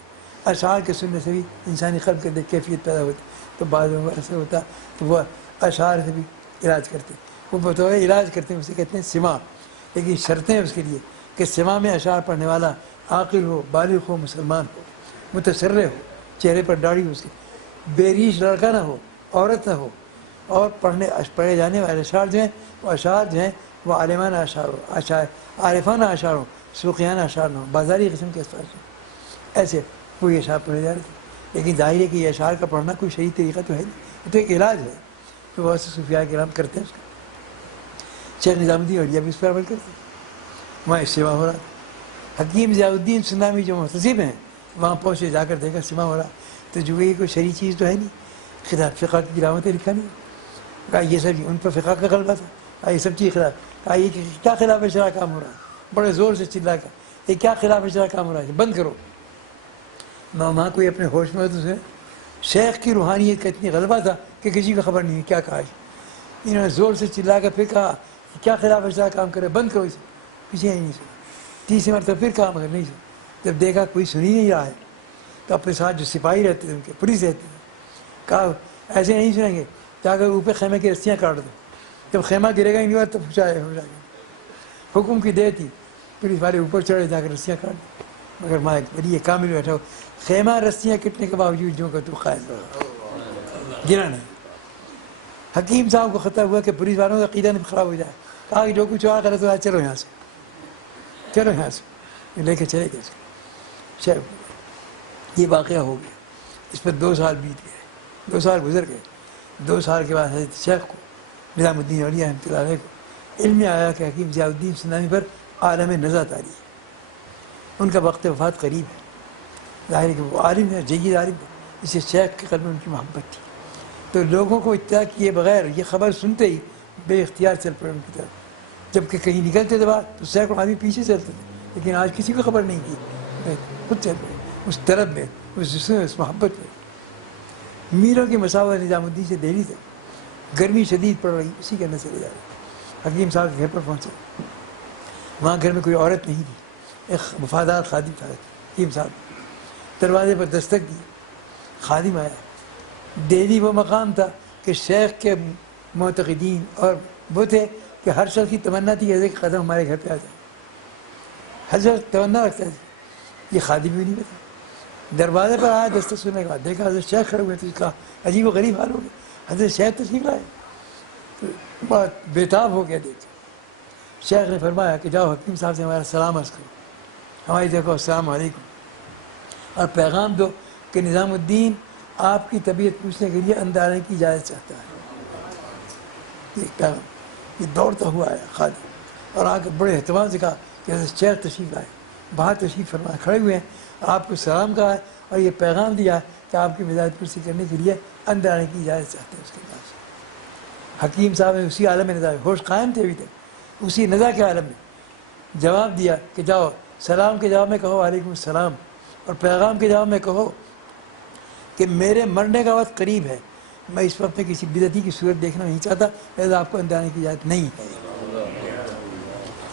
اشعار کے سننے سے بھی انسانی قلب کے اندر کیفیت پیدا ہوتی. تو بعض لوگوں کو ایسا ہوتا تو وہ اشعار سے بھی علاج کرتے ہیں، وہ بطور علاج کرتے ہیں، اسے کہتے ہیں سما. لیکن شرطیں اس کے لیے کہ سما میں اشعار پڑھنے والا عاقل ہو، بالغ ہو، مسلمان ہو، متسرع ہو، چہرے پر داڑھی ہو، اس کے بے ریش لڑکا نہ ہو، عورت نہ ہو، اور پڑھے جانے والے اشعار جو ہیں وہ اشعار جو ہیں وہ عالمانہ اشعار عارفانہ اشعار ہوں، سوقیانہ اشعار ہوں، بازاری قسم کے اشعار ہوں، ایسے کوئی اشعار پڑھے جا رہے تھے۔ لیکن ظاہر ہے کہ یہ اشعار کا پڑھنا کوئی صحیح طریقہ تو ہے نہیں، یہ تو ایک علاج ہے، تو بہت سے صوفیاء کرام کرتے ہیں اس کا۔ شیخ نظام الدین اولیاء بھی اس پر عمل کرتے ہیں، وہاں اجتماع ہو رہا تھا۔ حکیم ضیاء الدین سنامی جو محتسب ہیں وہاں پہنچے، جا کر دیکھا اجتماع ہو رہا، تو جو یہ کوئی شرعی چیز تو ہے نہیں، خلاف فقہ کی علامتیں لکھا نہیں، کہا یہ سب ان پر فقہ کا غلبہ تھا، کہا یہ سب چیز خلاف، کہا یہ کیا خلاف شرع کام ہو رہا ہے، بڑے زور سے چلا کر یہ کیا خلاف شرع کام ہو رہا ہے، بند کرو۔ وہاں کوئی اپنے ہوش میں ہوتا ہے، شیخ کی روحانیت کا اتنی غلبہ تھا کہ کسی کو خبر نہیں کیا کہا ہے، انہوں نے زور سے چلا کر پھر کہا کیا خلاف شرع کام کرے، بند کرو اسے، کسی نے نہیں سنا۔ تیسری مرتبہ پھر کہا مگر نہیں سنا، جب دیکھا کوئی سن ہی نہیں رہا ہے تو اپنے ساتھ جو سپاہی رہتے تھے ان کے پولیس رہتی تھی، کہا ایسے نہیں سنیں گے، جا کر اوپر خیمے کی رسیاں کاٹ دو، جب خیمہ گرے گا ان کے تب پہنچائے ہو جائے گا۔ حکم کی دے تھی، پولیس والے اوپر چڑھے، جا کر رسیاں کاٹ دی، مگر ماں بڑی کامل بیٹھا ہو، خیمہ رسیاں کٹنے کے باوجود جو کہ تو قائم رہا، گرا نہیں۔ حکیم صاحب کو خطرہ ہوا کہ پولیس والوں کا عقیدہ نہیں خراب ہو جائے، کہا کہ جو کچھ اور غلط ہوا چلو یہاں سے، چلو یہاں سے، لے کے چلے گئے اس کو۔ یہ واقعہ ہو گیا، اس پر 2 سال بیت گئے، 2 سال گزر گئے۔ 2 سال کے بعد حضرت شیخ کو نظام الدین اولیاء رحمۃ اللہ علیہ کو علم میں آیا کہ حکیم ضیاء الدین سنانی پر عالم نزع طاری ہے، ان کا وقت وفات قریب ہے۔ ظاہر ہے کہ وہ عالم ہے، جید عالم ہے، اس سے شیخ کے قلب میں ان کی محبت تھی، تو لوگوں کو اطلاع کیے بغیر یہ خبر سنتے ہی بے اختیار چل پڑے ان کی طرف، جب کہ کہیں نکلتے تھے بعد تو سینکڑوں آدمی پیچھے چلتے تھے، لیکن آج کسی کو خبر نہیں کی، خود چل پڑے اس طرف میں، اس جسم میں، اس محبت میں۔ میروں کی مسافت نظام الدین سے دہلی تک، گرمی شدید پڑ رہی، اسی کے اندر چلے جا رہے۔ حکیم صاحب کے گھر پر پہنچے، وہاں گھر میں کوئی عورت نہیں تھی، ایک وفادار خادم تھا۔ حکیم صاحب دروازے پر دستک دی، خادم آیا۔ دہلی وہ مقام تھا کہ شیخ کے معتقدین اور وہ تھے کہ ہر شخص کی تمنا تھی کہ قدم ہمارے گھر پہ آ جائے، ہر شخص تمنا رکھتا تھا۔ یہ خادم بھی نہیں پتا، دروازے پر آیا، دستک سننے کے بعد دیکھا حضرت شیخ کھڑے ہوئے تھے، کہا عجیب و غریب حال ہو گیا، حضرت شیخ تشریف لائے، بڑا بےتاب ہو گیا دیکھ۔ شیخ نے فرمایا کہ جاؤ حکیم صاحب سے ہمارا سلام عرض کرو، ہماری دیکھو السلام علیکم، اور پیغام دو کہ نظام الدین آپ کی طبیعت پوچھنے کے لیے اندر آنے کی اجازت چاہتا ہے۔ ایک پیغام یہ دوڑتا ہوا آیا خادم، اور آ کے بڑے اہتمام سے کہا کہ حضرت شیخ تشریف لائے، باہر تشریف فرما کھڑے ہوئے ہیں، آپ کو سلام کہا ہے اور یہ پیغام دیا ہے کہ آپ کی مزاج پرسی کرنے کے لیے اندر آنے کی اجازت چاہتے ہیں اس کے پاس۔ حکیم صاحب نے اسی عالم میں نظر، ہوش قائم تھے ابھی تک، اسی نظر کے عالم میں جواب دیا کہ جاؤ سلام کے جواب میں کہو وعلیکم السلام، اور پیغام کے جواب میں کہو کہ میرے مرنے کا وقت قریب ہے، میں اس وقت میں کسی بدعتی کی صورت دیکھنا نہیں چاہتا، لہٰذا آپ کو اندر آنے کی اجازت نہیں ہے۔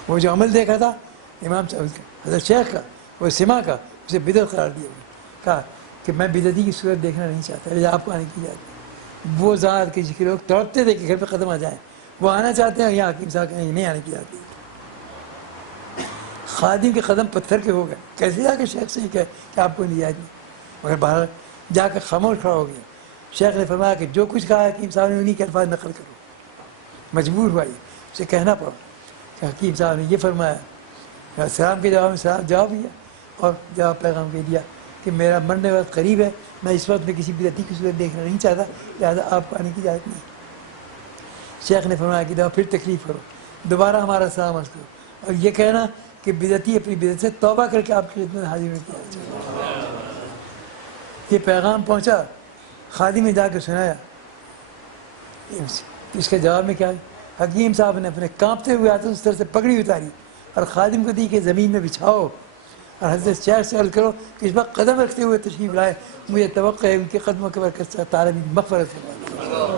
وہ جو عمل دیکھا تھا امام حضرت شیخ کا، وہ سما کا، اسے بدعت قرار دیا، کہا کہ میں بدعتی کی صورت دیکھنا نہیں چاہتا، لہٰذا آپ کو آنے کی اجازت نہیں۔ وہ ذات کسی کے لوگ تڑپتے تھے کہ گھر پہ قدم آ جائیں، وہ آنا چاہتے ہیں، یہاں حکیم صاحب کہیں نہیں آنے کی اجازت نہیں۔ خادم کے قدم پتھر کے ہو گئے، کیسے جا کے شیخ سے یہ کہے کہ آپ کو اجازت نہیں، مگر باہر جا کر خاموش کھڑا ہو گیا۔ شیخ نے فرمایا کہ جو کچھ کہا حکیم صاحب نے انہیں کے الفاظ نقل کرو، مجبور ہوا یہ اسے کہنا پڑا کہ حکیم صاحب نے یہ فرمایا، سلام کے جواب میں سلام جواب دیا اور جواب پیغام کے دیا کہ میرا مرنے وقت قریب ہے، میں اس وقت میں کسی بدعتی کی صورت دیکھنا نہیں چاہتا، لہٰذا آپ کو آنے کی اجازت نہیں۔ شیخ نے فرمایا کہ پھر تکلیف کرو، دوبارہ ہمارا سلام عرض کرو، اور یہ کہنا کہ بدعتی اپنی بدعت سے توبہ کر کے آپ کی خدمت میں حاضر کیا جائے۔ یہ پیغام پہنچا، خادم نے جا کے سنایا، اس کے جواب میں کیا ہے؟ حکیم صاحب نے اپنے کانپتے ہوئے ہاتھوں اس طرح سے پگڑی اتاری اور خادم کو دی کہ زمین میں بچھاؤ، اور حضرت شیخ سے عرض کرو کہ اس وقت قدم رکھتے ہوئے تشریف لائے، مجھے توقع ہے ان کے قدموں کے برکت سے تعالیٰ میری مغفرت فرمائے۔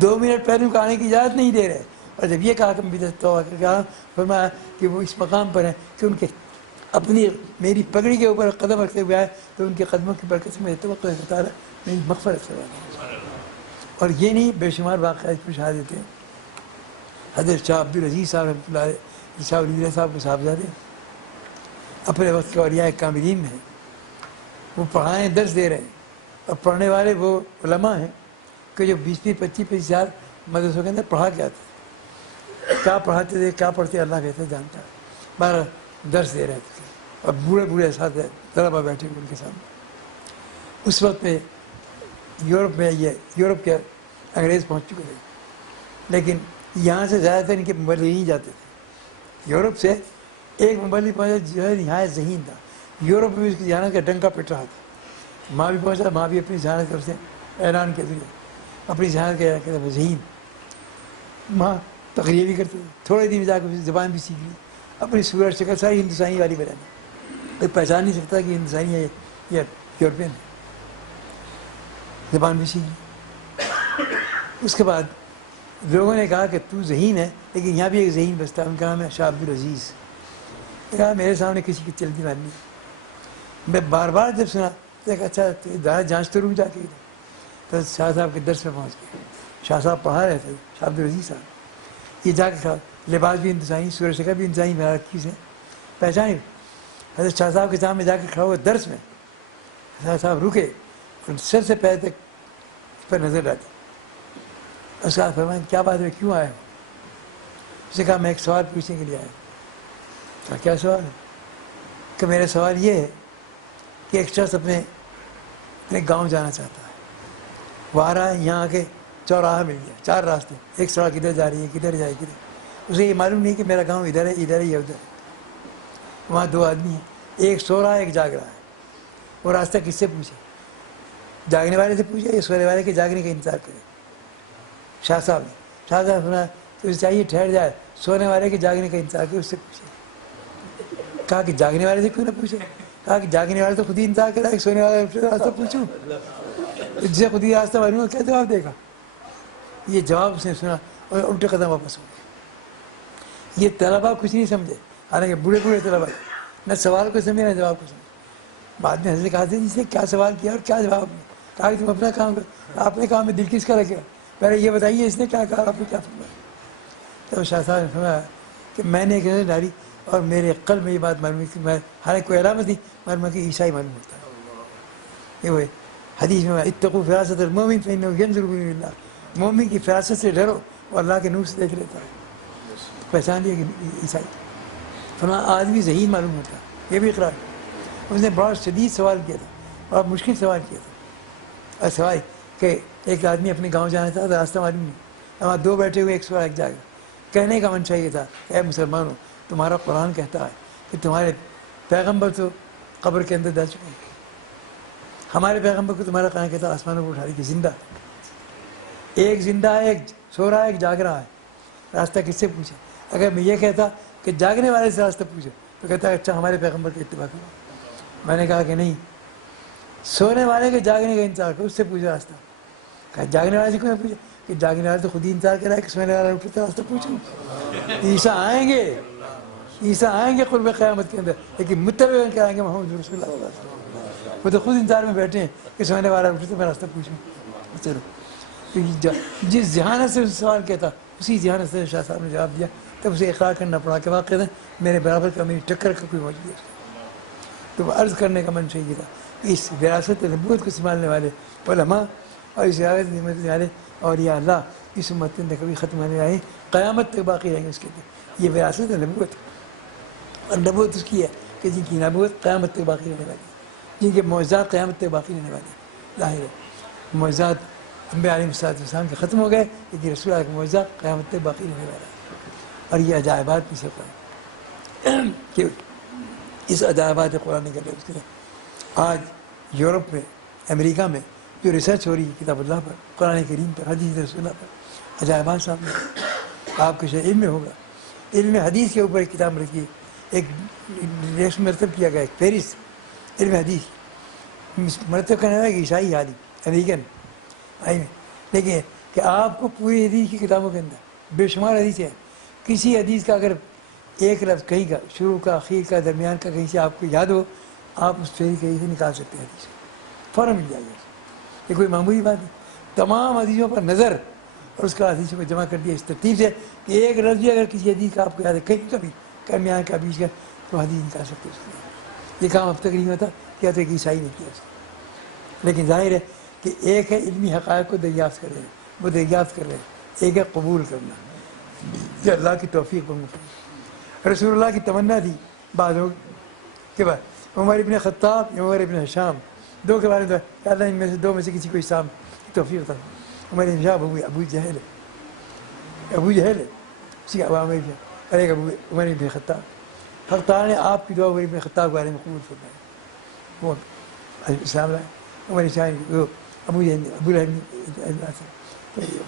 2 منٹ پہلے ان کو آنے کی اجازت نہیں دے رہے، اور جب یہ کہا کہ بدعت توبہ کر کے فرمایا کہ وہ اس مقام پر ہیں کہ ان کے اپنی میری پگڑی کے اوپر قدم رکھتے ہوئے آئے، تو ان کے قدموں کی برکت سے مجھے توقع ہے کہ تعالیٰ میری مغفرت فرمائے۔ اور یہ نہیں، بے شمار واقعات پیش آ دیتے ہیں۔ حضرت شاہ عبدالعزیز صاحب رحمۃ اللہ علیہ، شاہ ولی اللہ صاحب کو صاحبزادے اپنے وقت کے اولیاء کاملین میں ہیں، وہ پڑھائیں، درس دے رہے ہیں، اور پڑھنے والے وہ علماء ہیں کہ جو 20-25 سال مدرسوں کے اندر پڑھا کے آتے تھے، کیا پڑھاتے تھے کیا پڑھتے اللہ بہتر جانتا ہے، 12 درس دے رہے تھے اور بوڑھے بوڑھے اساتذہ طلبا بیٹھے ہوئے ان کے سامنے. اس وقت میں یورپ کے انگریز پہنچ چکے تھے، لیکن یہاں سے زیادہ تر ان کے مبلغین جاتے تھے. یورپ سے ایک مبلغ پہنچا جو ہے نہایت ذہین تھا، یورپ میں اس کی ذہانت کا ڈنکا پٹ رہا تھا. ماں بھی پہنچا، ماں بھی اپنی ذہانت کا اسے اعلان کیا دیا، اپنی ذہانت کا اعلان کیا تھا ذہین. ماں تقریر بھی کرتے تھے، تھوڑے دن جا کے زبان بھی سیکھ لی، اپنی صورت شکل ساری ہندوستانی والی بنا دی. کوئی پہچان نہیں سکتا کہ ہندوستانی ہے یا یورپین ہے. زبان بھی سیکھ لی. اس کے بعد لوگوں نے کہا کہ تو ذہین ہے، لیکن یہاں بھی ایک ذہین بستا ہے، ان کا نام ہے شاہ عبدالعزیز. کہا میرے سامنے کسی کی چلتی مارنی. میں بار بار جب سنا تو ایک اچھا ادارہ جانچ تو رک جا کے تو شاہ صاحب کے درس میں پہنچ گئے. شاہ صاحب پڑھا رہے تھے، شاہ عبدالعزیز صاحب. یہ جا کے کھا لباس بھی ہندوستانی، صورت شکل بھی ہندوستانی، میرا کی سے پہچانے. حضرت شاہ صاحب کے سامنے جا کے کھڑا ہوا درس میں. شاہ صاحب رکے اور سر سے پیر تک اس پر نظر ڈالی. اس کا فرمایا کیا بات ہے، کیوں آئے ہو؟ اس نے کہا میں ایک سوال پوچھنے کے لیے آیا. کہا کیا سوال ہے؟ کہ میرا سوال یہ ہے کہ ایک شخص اپنے گاؤں جانا چاہتا ہے، وہ آ رہا ہے، یہاں آ کے چوراہا مل گیا، 4 راستے، ایک سڑک ادھر جا رہی ہے، کدھر جائے کدھر. اسے یہ معلوم نہیں کہ میرا گاؤں ادھر ہے یا ادھر ہے. وہاں 2 آدمی ہیں، ایک سو رہا ہے ایک جاگ رہا ہے. وہ راستہ کس سے پوچھے؟ جاگنے والے سے پوچھے یا سونے والے کے جاگنے کا انتظار کرے؟ شاہ صاحب سنا تو اسے چاہیے ٹھہر جائے، سونے والے کے جاگنے کا انتظار کرے، اس سے پوچھے. کہا کہ جاگنے والے سے کیوں نہ پوچھے؟ کہا کہ جاگنے والے تو خود ہی انتظار کرا ہے، سونے والے سے راستہ پوچھوں؟ جسے خود ہی راستہ معلوم ہو کیا جواب دے گا؟ یہ جواب اس نے سنا اور الٹے قدم واپس ہو گئے. یہ طلبا کچھ نہیں سمجھے، حالانکہ بوڑھے طلبا نہ سوال کو سمجھے نہ جواب کو سمجھے. بعد میں حضرت کہا جس نے کیا سوال کیا اور کیا جواب دیا. کہا کہ تم اپنا کام کرو، اپنے کام میں دل کس کا رکھے گا، پہلے یہ بتائیے اس نے کیا کہا، آپ نے کیا فرمایا. تو شاہ صاحب نے فرمایا کہ میں نے ایک نظر ڈالی اور میرے قلب میں یہ بات معلوم ہوئی کہ میں حالانکہ کوئی علامت نہیں معلوم کہ عیسائی معلوم ہوتا ہے. یہ وہ حدیث میں اتقوا فراست المومن فانه ينظر بنور اللہ، مومن کی فراست سے ڈرو وہ اللہ کے نور سے دیکھ لیتا ہے. پہچان لیا کہ عیسائی. فرمایا آدمی ذہین معلوم ہوتا ہے، یہ بھی اقرار. اس نے بڑا شدید سوال کیا تھا، بڑا مشکل سوال کیا تھا. اور سوال کہ ایک آدمی اپنے گاؤں جانا تھا، راستہ معلوم نہیں، وہاں 2 بیٹھے ہوئے، ایک سوال ایک جاگا. کہنے کا منشا یہ تھا کہ اے مسلمانوں، تمہارا قرآن کہتا ہے کہ تمہارے پیغمبر تو قبر کے اندر جا چکے ہیں، ہمارے پیغمبر کو تمہارا قرآن کہتا ہے آسمانوں کو اٹھا دی کہ زندہ. ایک زندہ ہے، ایک سو رہا ہے، ایک جاگ رہا ہے، راستہ کس سے پوچھے؟ اگر میں یہ کہتا کہ جاگنے والے سے راستہ پوچھو تو کہتا ہے اچھا ہمارے پیغمبر کا اتباع کرو. میں نے کہا کہ نہیں، سونے والے کے جاگنے کا انتظار کرو، اس سے پوچھو راستہ. کہا جاگنے والے سے کیوں نہ پوچھے؟ کہ جاگنے والے تو خود ہی انتظار کر رہا ہے کہ سونے والا اٹھے تو راستہ پوچھوں. عیسیٰ آئیں گے قرب قیامت کے اندر، لیکن متبع بن کر آئیں گے محمد رسول اللہ صلی اللہ علیہ وسلم. وہ تو خود انتظار میں بیٹھے ہیں کہ سونے والا اٹھے تو میں راستہ پوچھوں. چلو جس ذہانت سے سوال کیا تھا اسی ذہانت سے شاہ صاحب نے جواب دیا. تب اسے اقرار کرنا پڑا کہ واقعہ میرے برابر کا، میری ٹکر کا کوئی موجود ہے. تو عرض کرنے کا منشا یہ تھا کہ اس وراثت نبوت کو سنبھالنے والے علماء اور اس وراثت نبوت والے اور یا اللہ اس امت میں کبھی ختم ہونے والے قیامت تک باقی رہیں گے. اس کے اندر یہ وراثت نبوت اور نبوت اس کی ہے کہ جن کی نبوت قیامت تک باقی رہنے والی ہے، جن کے معجزات قیامت تک باقی رہنے والے ہیں. ظاہر ہے معجزات انبیاء علیہ السلام کے ختم ہو گئے، لیکن رسول اللہ کے معجزات قیامت تک باقی رہنے والے ہیں. اور یہ عجائبات بھی سے قرآن کہ اس عجائبات قرآن کے اس کے آج یورپ میں، امریکہ میں جو ریسرچ ہو رہی ہے کتاب اللہ پر، قرآن کریم پر، حدیث رسول اللہ پر، عجائبات سامنے آپ کے شاید علم میں ہوگا. علم حدیث کے اوپر ایک کتاب رکھی ہے، ایک ریس مرتب کیا گیا، ایک فہرست علم حدیث مرتب کرنے والا ایک عیسائی عالم امریکن آئی، لیکن کہ آپ کو پوری حدیث کی کتابوں کے اندر بے شمار حدیثیں ہیں، کسی حدیث کا اگر ایک لفظ کہیں کا، شروع کا، اخیر کا، درمیان کا کہیں سے آپ کو یاد ہو، آپ اس فہرست کہیں سے نکال سکتے ہیں، حدیث فوراً مل جائے گا. یہ کوئی معمولی بات نہیں. تمام حدیثوں پر نظر اور اس کا حدیثوں کو جمع کر دیا اس ترتیب سے کہ ایک لفظ بھی اگر کسی حدیث کا آپ کو یاد ہے کہیں کبھی درمیان کا، بیچ کا، تو حدیث نکال سکتے اس کے. یہ کام اب تک نہیں ہوتا، کیا تو ایک عیسائی نے کیا اس کو. لیکن ظاہر ہے کہ ایک ہے علمی حقائق کو دریافت کر رہے ہیں، وہ دریافت کر رہے ہیں، ایک ہے قبول کرنا کہ اللہ کی توفیق پر مفید۔ رسول اللہ کی تمنا تھی بعضوں کے بعد عمر ابن خطاب یا عمر ابن ہشام، دو کے بارے میں کہ اللہ ان میں سے دو میں سے کسی کو اسلام کی توفیق عطا فرمائے۔ عمر ابن ہشام ابو جہل ہے، ابو جہل ہے، اسی کا عوام ارے عمر ابن خطاب، حق تعالیٰ نے آپ کی دعا عمر ابن خطاب کے بارے میں قبول فرمائی، وہ اسلام لائے۔ عمر شاہ ابو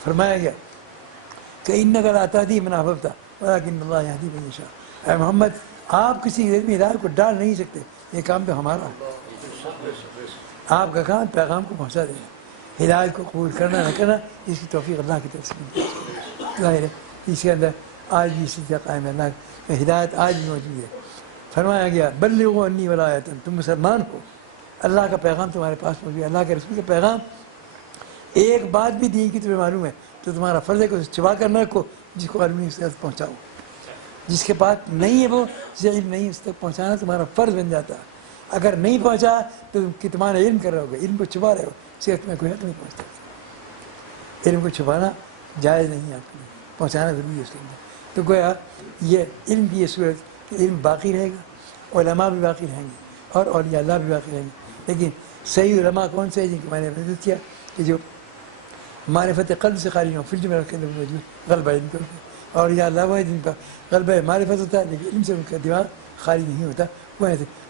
فرمایا گیا کہ انک لا تہدی من احببت ولکن اللہ یہدی من یشاء، اے محمد آپ کسی علمی ہدایت کو ڈال نہیں سکتے، یہ کام تو ہمارا ہے، آپ کا کام پیغام کو پہنچا دینا، ہدایت کو قبول کرنا نہ کرنا اس کی توفیق اللہ کی طرف سے ملتی ہے۔ ظاہر ہے اس کے اندر آج بھی سلسلہ قائم ہے، اللہ کی ہدایت آج بھی موجود ہے۔ فرمایا گیا بلغوا انی ولا آیۃ، تم مسلمان ہو، اللہ کا پیغام تمہارے پاس موجود ہے، اللہ کے رسول کا پیغام ایک بات بھی دین کی تمہیں معلوم ہے تو تمہارا فرض ہے کہ اسے چھپا کر نہ رکھو، جس کو علم نہیں اس تک پہنچاؤ، جس کے پاس نہیں ہے وہ جسے علم نہیں اس تک پہنچانا تمہارا فرض بن جاتا ہے۔ اگر نہیں پہنچا تو تم کتمان علم کر رہے ہو گے، علم کو چھپا رہے ہو، صرف میں کوئی حق نہیں پہنچتا، علم کو چھپانا جائز نہیں ہے آپ کے لیے، پہنچانا ضروری ہے اس کے اندر۔ تو گویا یہ علم کی یہ صورت کہ علم باقی رہے گا، علماء بھی باقی رہیں گے اور اولیاء اللہ بھی باقی رہیں گے، لیکن صحیح علماء کون سے ہیں جن کے میں نے محدود کیا کہ جو معرفت قلب سے خالی ہوں، پھر جو میرے کے اندر موجود غلبہ علم کے اوپر، اور یا اللہ وہ ہے جن کا غلبہ معرفت ہوتا ہے لیکن علم سے ان کا دماغ خالی نہیں ہوتا،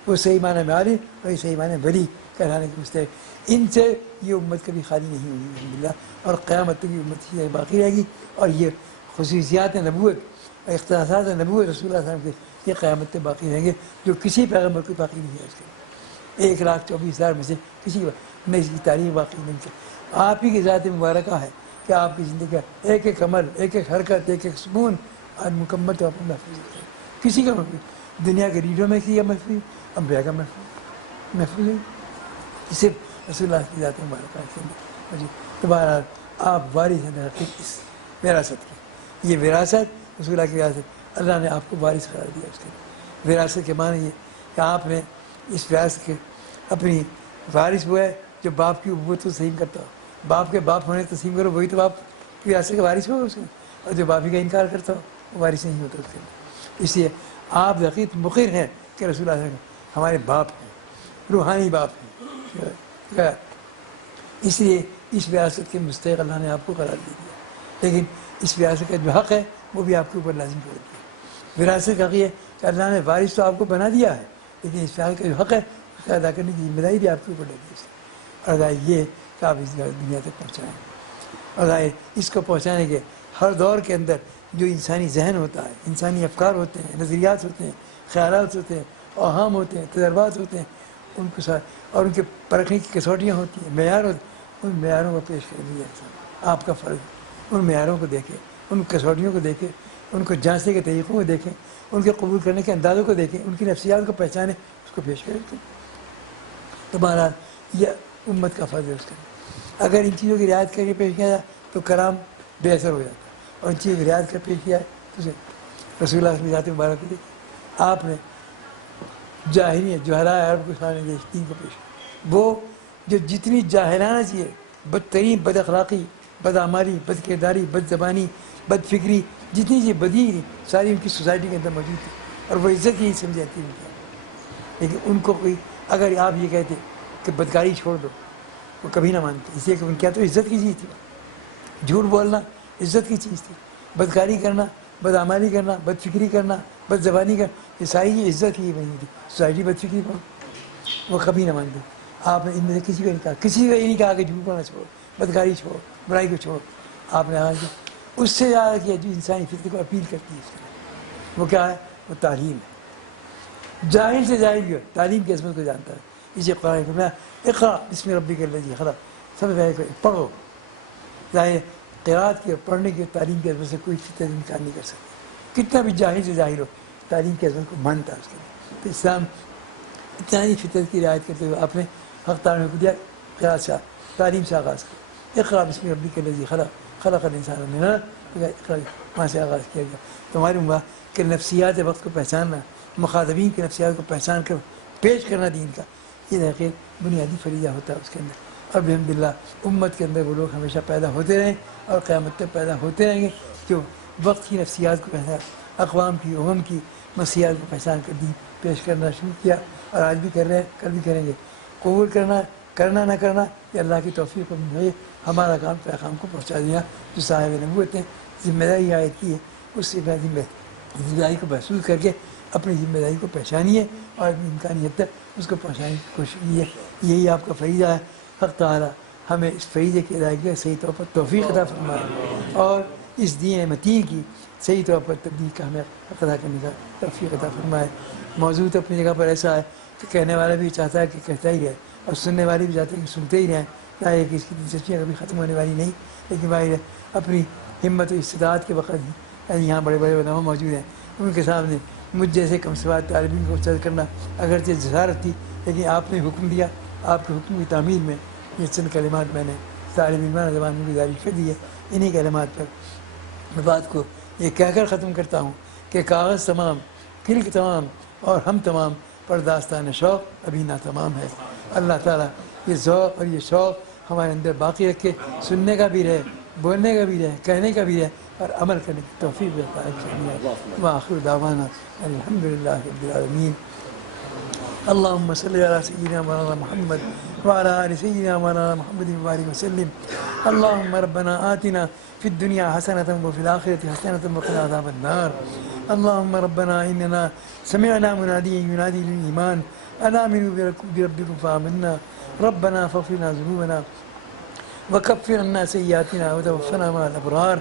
وہ صحیح معنی میں عالم، وہی صحیح معنی ولی کہلانے کے مستحق۔ ان سے یہ امت کبھی خالی نہیں ہوگی الحمدللہ، اور قیامت تک یہ امت ہی باقی رہے گی، اور یہ خصوصیات نبوت اور اختصاصات نبوت رسول اللہ صلی اللہ علیہ وسلم کے یہ قیامت تک باقی رہیں گے، جو کسی پیغمبر کو باقی نہیں ہے اس کے 1,24,000 میں سے کسی نے اس کی تعلیم باقی نہیں کی۔ آپ ہی کی ذات مبارکہ ہے کہ آپ کی زندگی کا ایک ایک عمل، ایک ایک حرکت، ایک ایک سکون آج مکمل طور پر محفوظ ہے، کسی کا محفوظ، دنیا کے ریڈیو میں کسی کا محفوظ، انبیاء کا محفوظ ہے، صرف رسول اللہ کی ذات مبارکہ کے اندر۔ تو بہرحال آپ وارث ہیں اس وراثت کی، یہ وراثت رسول اللہ کی وراثت، اللہ نے آپ کو وارث قرار دیا اس کے۔ وراثت کے معنی یہ کہ آپ نے اس وراثت کے اپنی وارث وہ ہے جو باپ کی ابوت کو تسلیم کرتا ہو، باپ کے باپ ہونے تسلیم کرو، وہی تو باپ کی وراثت کا وارث ہوگا اس کا، اور جو باپی کا انکار کرتا ہو وہ وارث نہیں ہوتا اس کے اندر۔ اس لیے آپ یقین مقر ہیں کہ رسول اللہ ہمارے باپ ہیں، روحانی باپ ہیں، اس لیے اس وراثت کے مستحق اللہ نے آپ کو قرار دے دیا، لیکن اس وراثت کا جو حق ہے وہ بھی آپ کے اوپر لازم کر دیا۔ وراثت کا یہ کہ اللہ نے وارث تو آپ کو بنا دیا ہے، لیکن اس وراثت کا جو حق ہے اس کا ادا کرنے کی ذمہ داری بھی آپ کے اوپر لگی ہے، اور یہ کہ آپ اس دنیا تک پہنچائیں، اور اس کو پہنچانے کے ہر دور کے اندر جو انسانی ذہن ہوتا ہے، انسانی افکار ہوتے ہیں، نظریات ہوتے ہیں، خیالات ہوتے ہیں، اوہام ہوتے ہیں، تجربات ہوتے ہیں، ان کو اور ان کے پرکھنے کی کسوٹیاں ہوتی ہیں، معیار ہوتے ہیں، ان معیاروں کو پیش کر دیا آپ کا فرض، ان معیاروں کو دیکھیں، ان کسوٹیوں کو دیکھیں، ان کو جانچنے کے طریقوں کو دیکھیں، ان کے قبول کرنے کے اندازوں کو دیکھیں، ان کی نفسیات کو پہچانیں، اس کو پیش کریں۔ تو بہرحال یہ امت کا فرض ہے اس کا، اگر ان چیزوں کی رعایت کر کے پیش کیا جائے تو کلام بے اثر ہو جاتا ہے، اور ان چیزوں کی رعایت کر پیش کیا ہے تو اسے رسول اللہ کی ذات مبارک کو دیکھیں، آپ نے جاہلیت جہلاء عرب کو سامنے دین کو پیش کیا، وہ جو جتنی جاہلانہ چیزیں، بدترین بد اخلاقی، بدعمالی، بد کرداری، بد زبانی، بد فکری، جتنی چیزیں بدی تھیں ساری ان کی سوسائٹی کے اندر موجود تھی، اور وہ عزت ہی سمجھ جاتی ان کی، لیکن ان کو کوئی اگر آپ یہ کہتے کہ بدکاری چھوڑ دو وہ کبھی نہ مانتے، اس لیے کہ ان کیا تو عزت کی چیز تھی، جھوٹ بولنا عزت کی چیز تھی، بدکاری کرنا، بدعمالی کرنا، بد فکری کرنا، بد زبانی کرنا، یہ ساری چیز عزت کی بنی تھی، سوسائٹی بد فکری کرو وہ کبھی نہ مانتے۔ آپ نے ان میں سے کسی کو نہیں کہا، کسی کو یہ نہیں کہا کہ جھوٹ بولنا چھوڑو، بدکاری چھوڑو، برائی کو چھوڑو، آپ نے کہا اس سے زیادہ کیا جو انسانی فطرت کو اپیل کرتی ہے، اس کے وہ کیا ہے، وہ تعلیم ہے۔ جاہل سے جاہل بھی ہو تعلیم کی عظمت کو جانتا ہے، اسے قرآن فرمایا اقرأ بسم ربک الذی خلق، سب سے پہلے پڑھو۔ ظاہر قرأت کی پڑھنے کی تعلیم کی عظمت سے کوئی فطرت انکار نہیں کر سکتی، کتنا بھی جاہل سے جاہل ہو تعلیم کی عظمت کو مانتا ہے اس کے لیے۔ تو اسلام اتنا ہی فطرت کی رعایت کرتے ہوئے آپ نے حق تعالیٰ کو دیا قرأت سے، تعلیم سے آغاز کیا، اقرأ بسم ربک الذی خلق، خلق الانسان من علق، وہاں سے آغاز کیا گیا۔ تو معلوم ہوا کہ نفسیات وقت کو پہچاننا، مخاطبین کی نفسیات کو پہچان کر پیش کرنا دین کا، یہ حقیقت بنیادی فریضہ ہوتا ہے اس کے اندر۔ اور الحمدللہ امت کے اندر وہ لوگ ہمیشہ پیدا ہوتے رہیں اور قیامت تک پیدا ہوتے رہیں گے جو وقت کی نفسیات کو پہچان، اقوام کی امم کی نفسیات کو پہچان کر دی، پیش کرنا شروع کیا اور آج بھی کر رہے ہیں، کل بھی کریں گے۔ قبول کرنا نہ کرنا یہ اللہ کی توفیق ہے، ہمارا کام پیغام کو پہنچا دیا۔ جو صاحب نبوت نے ذمہ داری عائد کی ہے اس ذمہ داری کو محسوس کر کے اپنی ذمہ داری کو پہچانیے اور اپنی امکانیت تک اس کو پہنچانے کی کوشش کیجیے۔ یہی آپ کا فریضہ ہے۔ حق تعالیٰ ہمیں اس فریضے کی ادائیگی صحیح طور پر توفیق عطا فرمائے اور اس دین متین کی صحیح طور پر تبدیل کا ہمیں حق ادا کرنے کا توفیق عطا فرمائے۔ موضوع تو اپنی جگہ پر ایسا ہے کہ کہنے والا بھی چاہتا ہے کہ کہتا ہی رہے اور سننے والے بھی چاہتے ہیں کہ سنتے ہی رہیں، چاہے کہ اس کی دلچسپیاں کبھی ختم ہونے والی نہیں، لیکن بھائی اپنی ہمت و استطاعت کے وقت ہی یہاں بڑے بڑے علماء موجود ہیں، ان کے سامنے مجھ جیسے کم سواد طالب علم کو چل کرنا اگرچہ جسارت تھی، لیکن آپ نے حکم دیا، آپ کے حکم کی تعمیل میں یہ چند کلمات میں نے طالب علمانہ زبان میں گزارش کر دی ہے۔ انہی کلمات پر میں بات کو یہ کہہ کر ختم کرتا ہوں کہ کاغذ تمام، کلک تمام اور ہم تمام پر داستان شوق ابھی نہ تمام ہے۔ اللہ تعالیٰ یہ ذوق اور یہ شوق ہمارے اندر باقی رکھے، سننے کا بھی رہے، بولنے کا بھی رہے، کہنے کا بھی رہے اور عمل کرنے کی توفیق بھی عطا فرمائے۔ وآخر دعوانا الحمدللہ رب العالمین۔ اللهم صل على سيدنا مولانا محمد وعلى آل سيدنا مولانا محمد وبارك وسلم۔ اللهم ربنا آتنا في الدنيا حسنة وفي الآخرة حسنة وقنا عذاب النار۔ اللهم ربنا إننا سمعنا مناديا ينادي للإيمان أن آمنوا بربكم فآمنا ربنا فاغفر لنا ذنوبنا وكفر عنا سيئاتنا وتوفنا مع الأبرار۔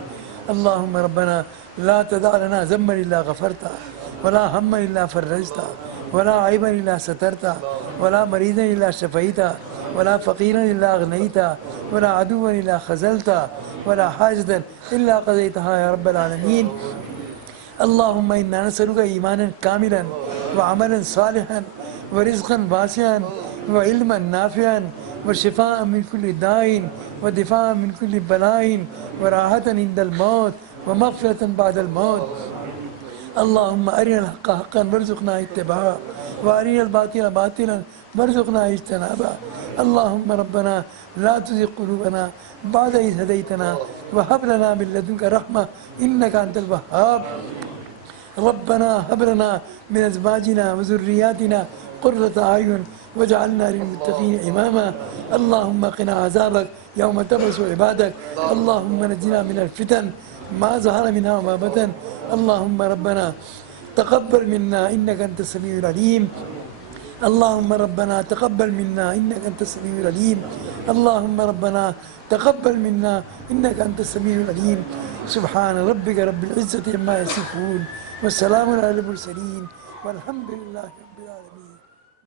اللهم ربنا لا تدع لنا ذنبا إلا غفرته ولا هما إلا فرجته ولا عيبا إلا سترته ولا مريضا إلا شفيته ولا فقيرا إلا أغنيته ولا عدوا إلا خذلته ولا حاجة إلا قضيتها يا رب العالمين۔ اللهم إنا نسألك إيمانا كاملا وعملا صالحا ورزقا واسعا وعلما نافعا وشفاء من كل داء ودفاعا من كل بلاء وراحة عند الموت ومغفرة بعد الموت۔ اللهم أرنا الحق حقا وارزقنا اتباعه وأرنا الباطل باطلا وارزقنا اجتنابه۔ اللهم ربنا لا تزغ قلوبنا بعد إذ هديتنا وهب لنا من لدنك رحمة إنك أنت الوهاب۔ ربنا هب لنا من أزواجنا وذرياتنا قرة أعين واجعلنا للمتقين إماما۔ اللهم قنا عذابك يوم تبعث عبادك۔ اللهم نجنا من الفتن ما ظهر منها وما بطن۔ اللهم ربنا تقبل منا إنك أنت السميع العليم۔ اللهم ربنا تقبل منا إنك أنت السميع العليم۔ اللهم ربنا تقبل منا إنك أنت السميع العليم۔ سبحان ربك رب العزة عما يصفون والسلام على المرسلين والحمد لله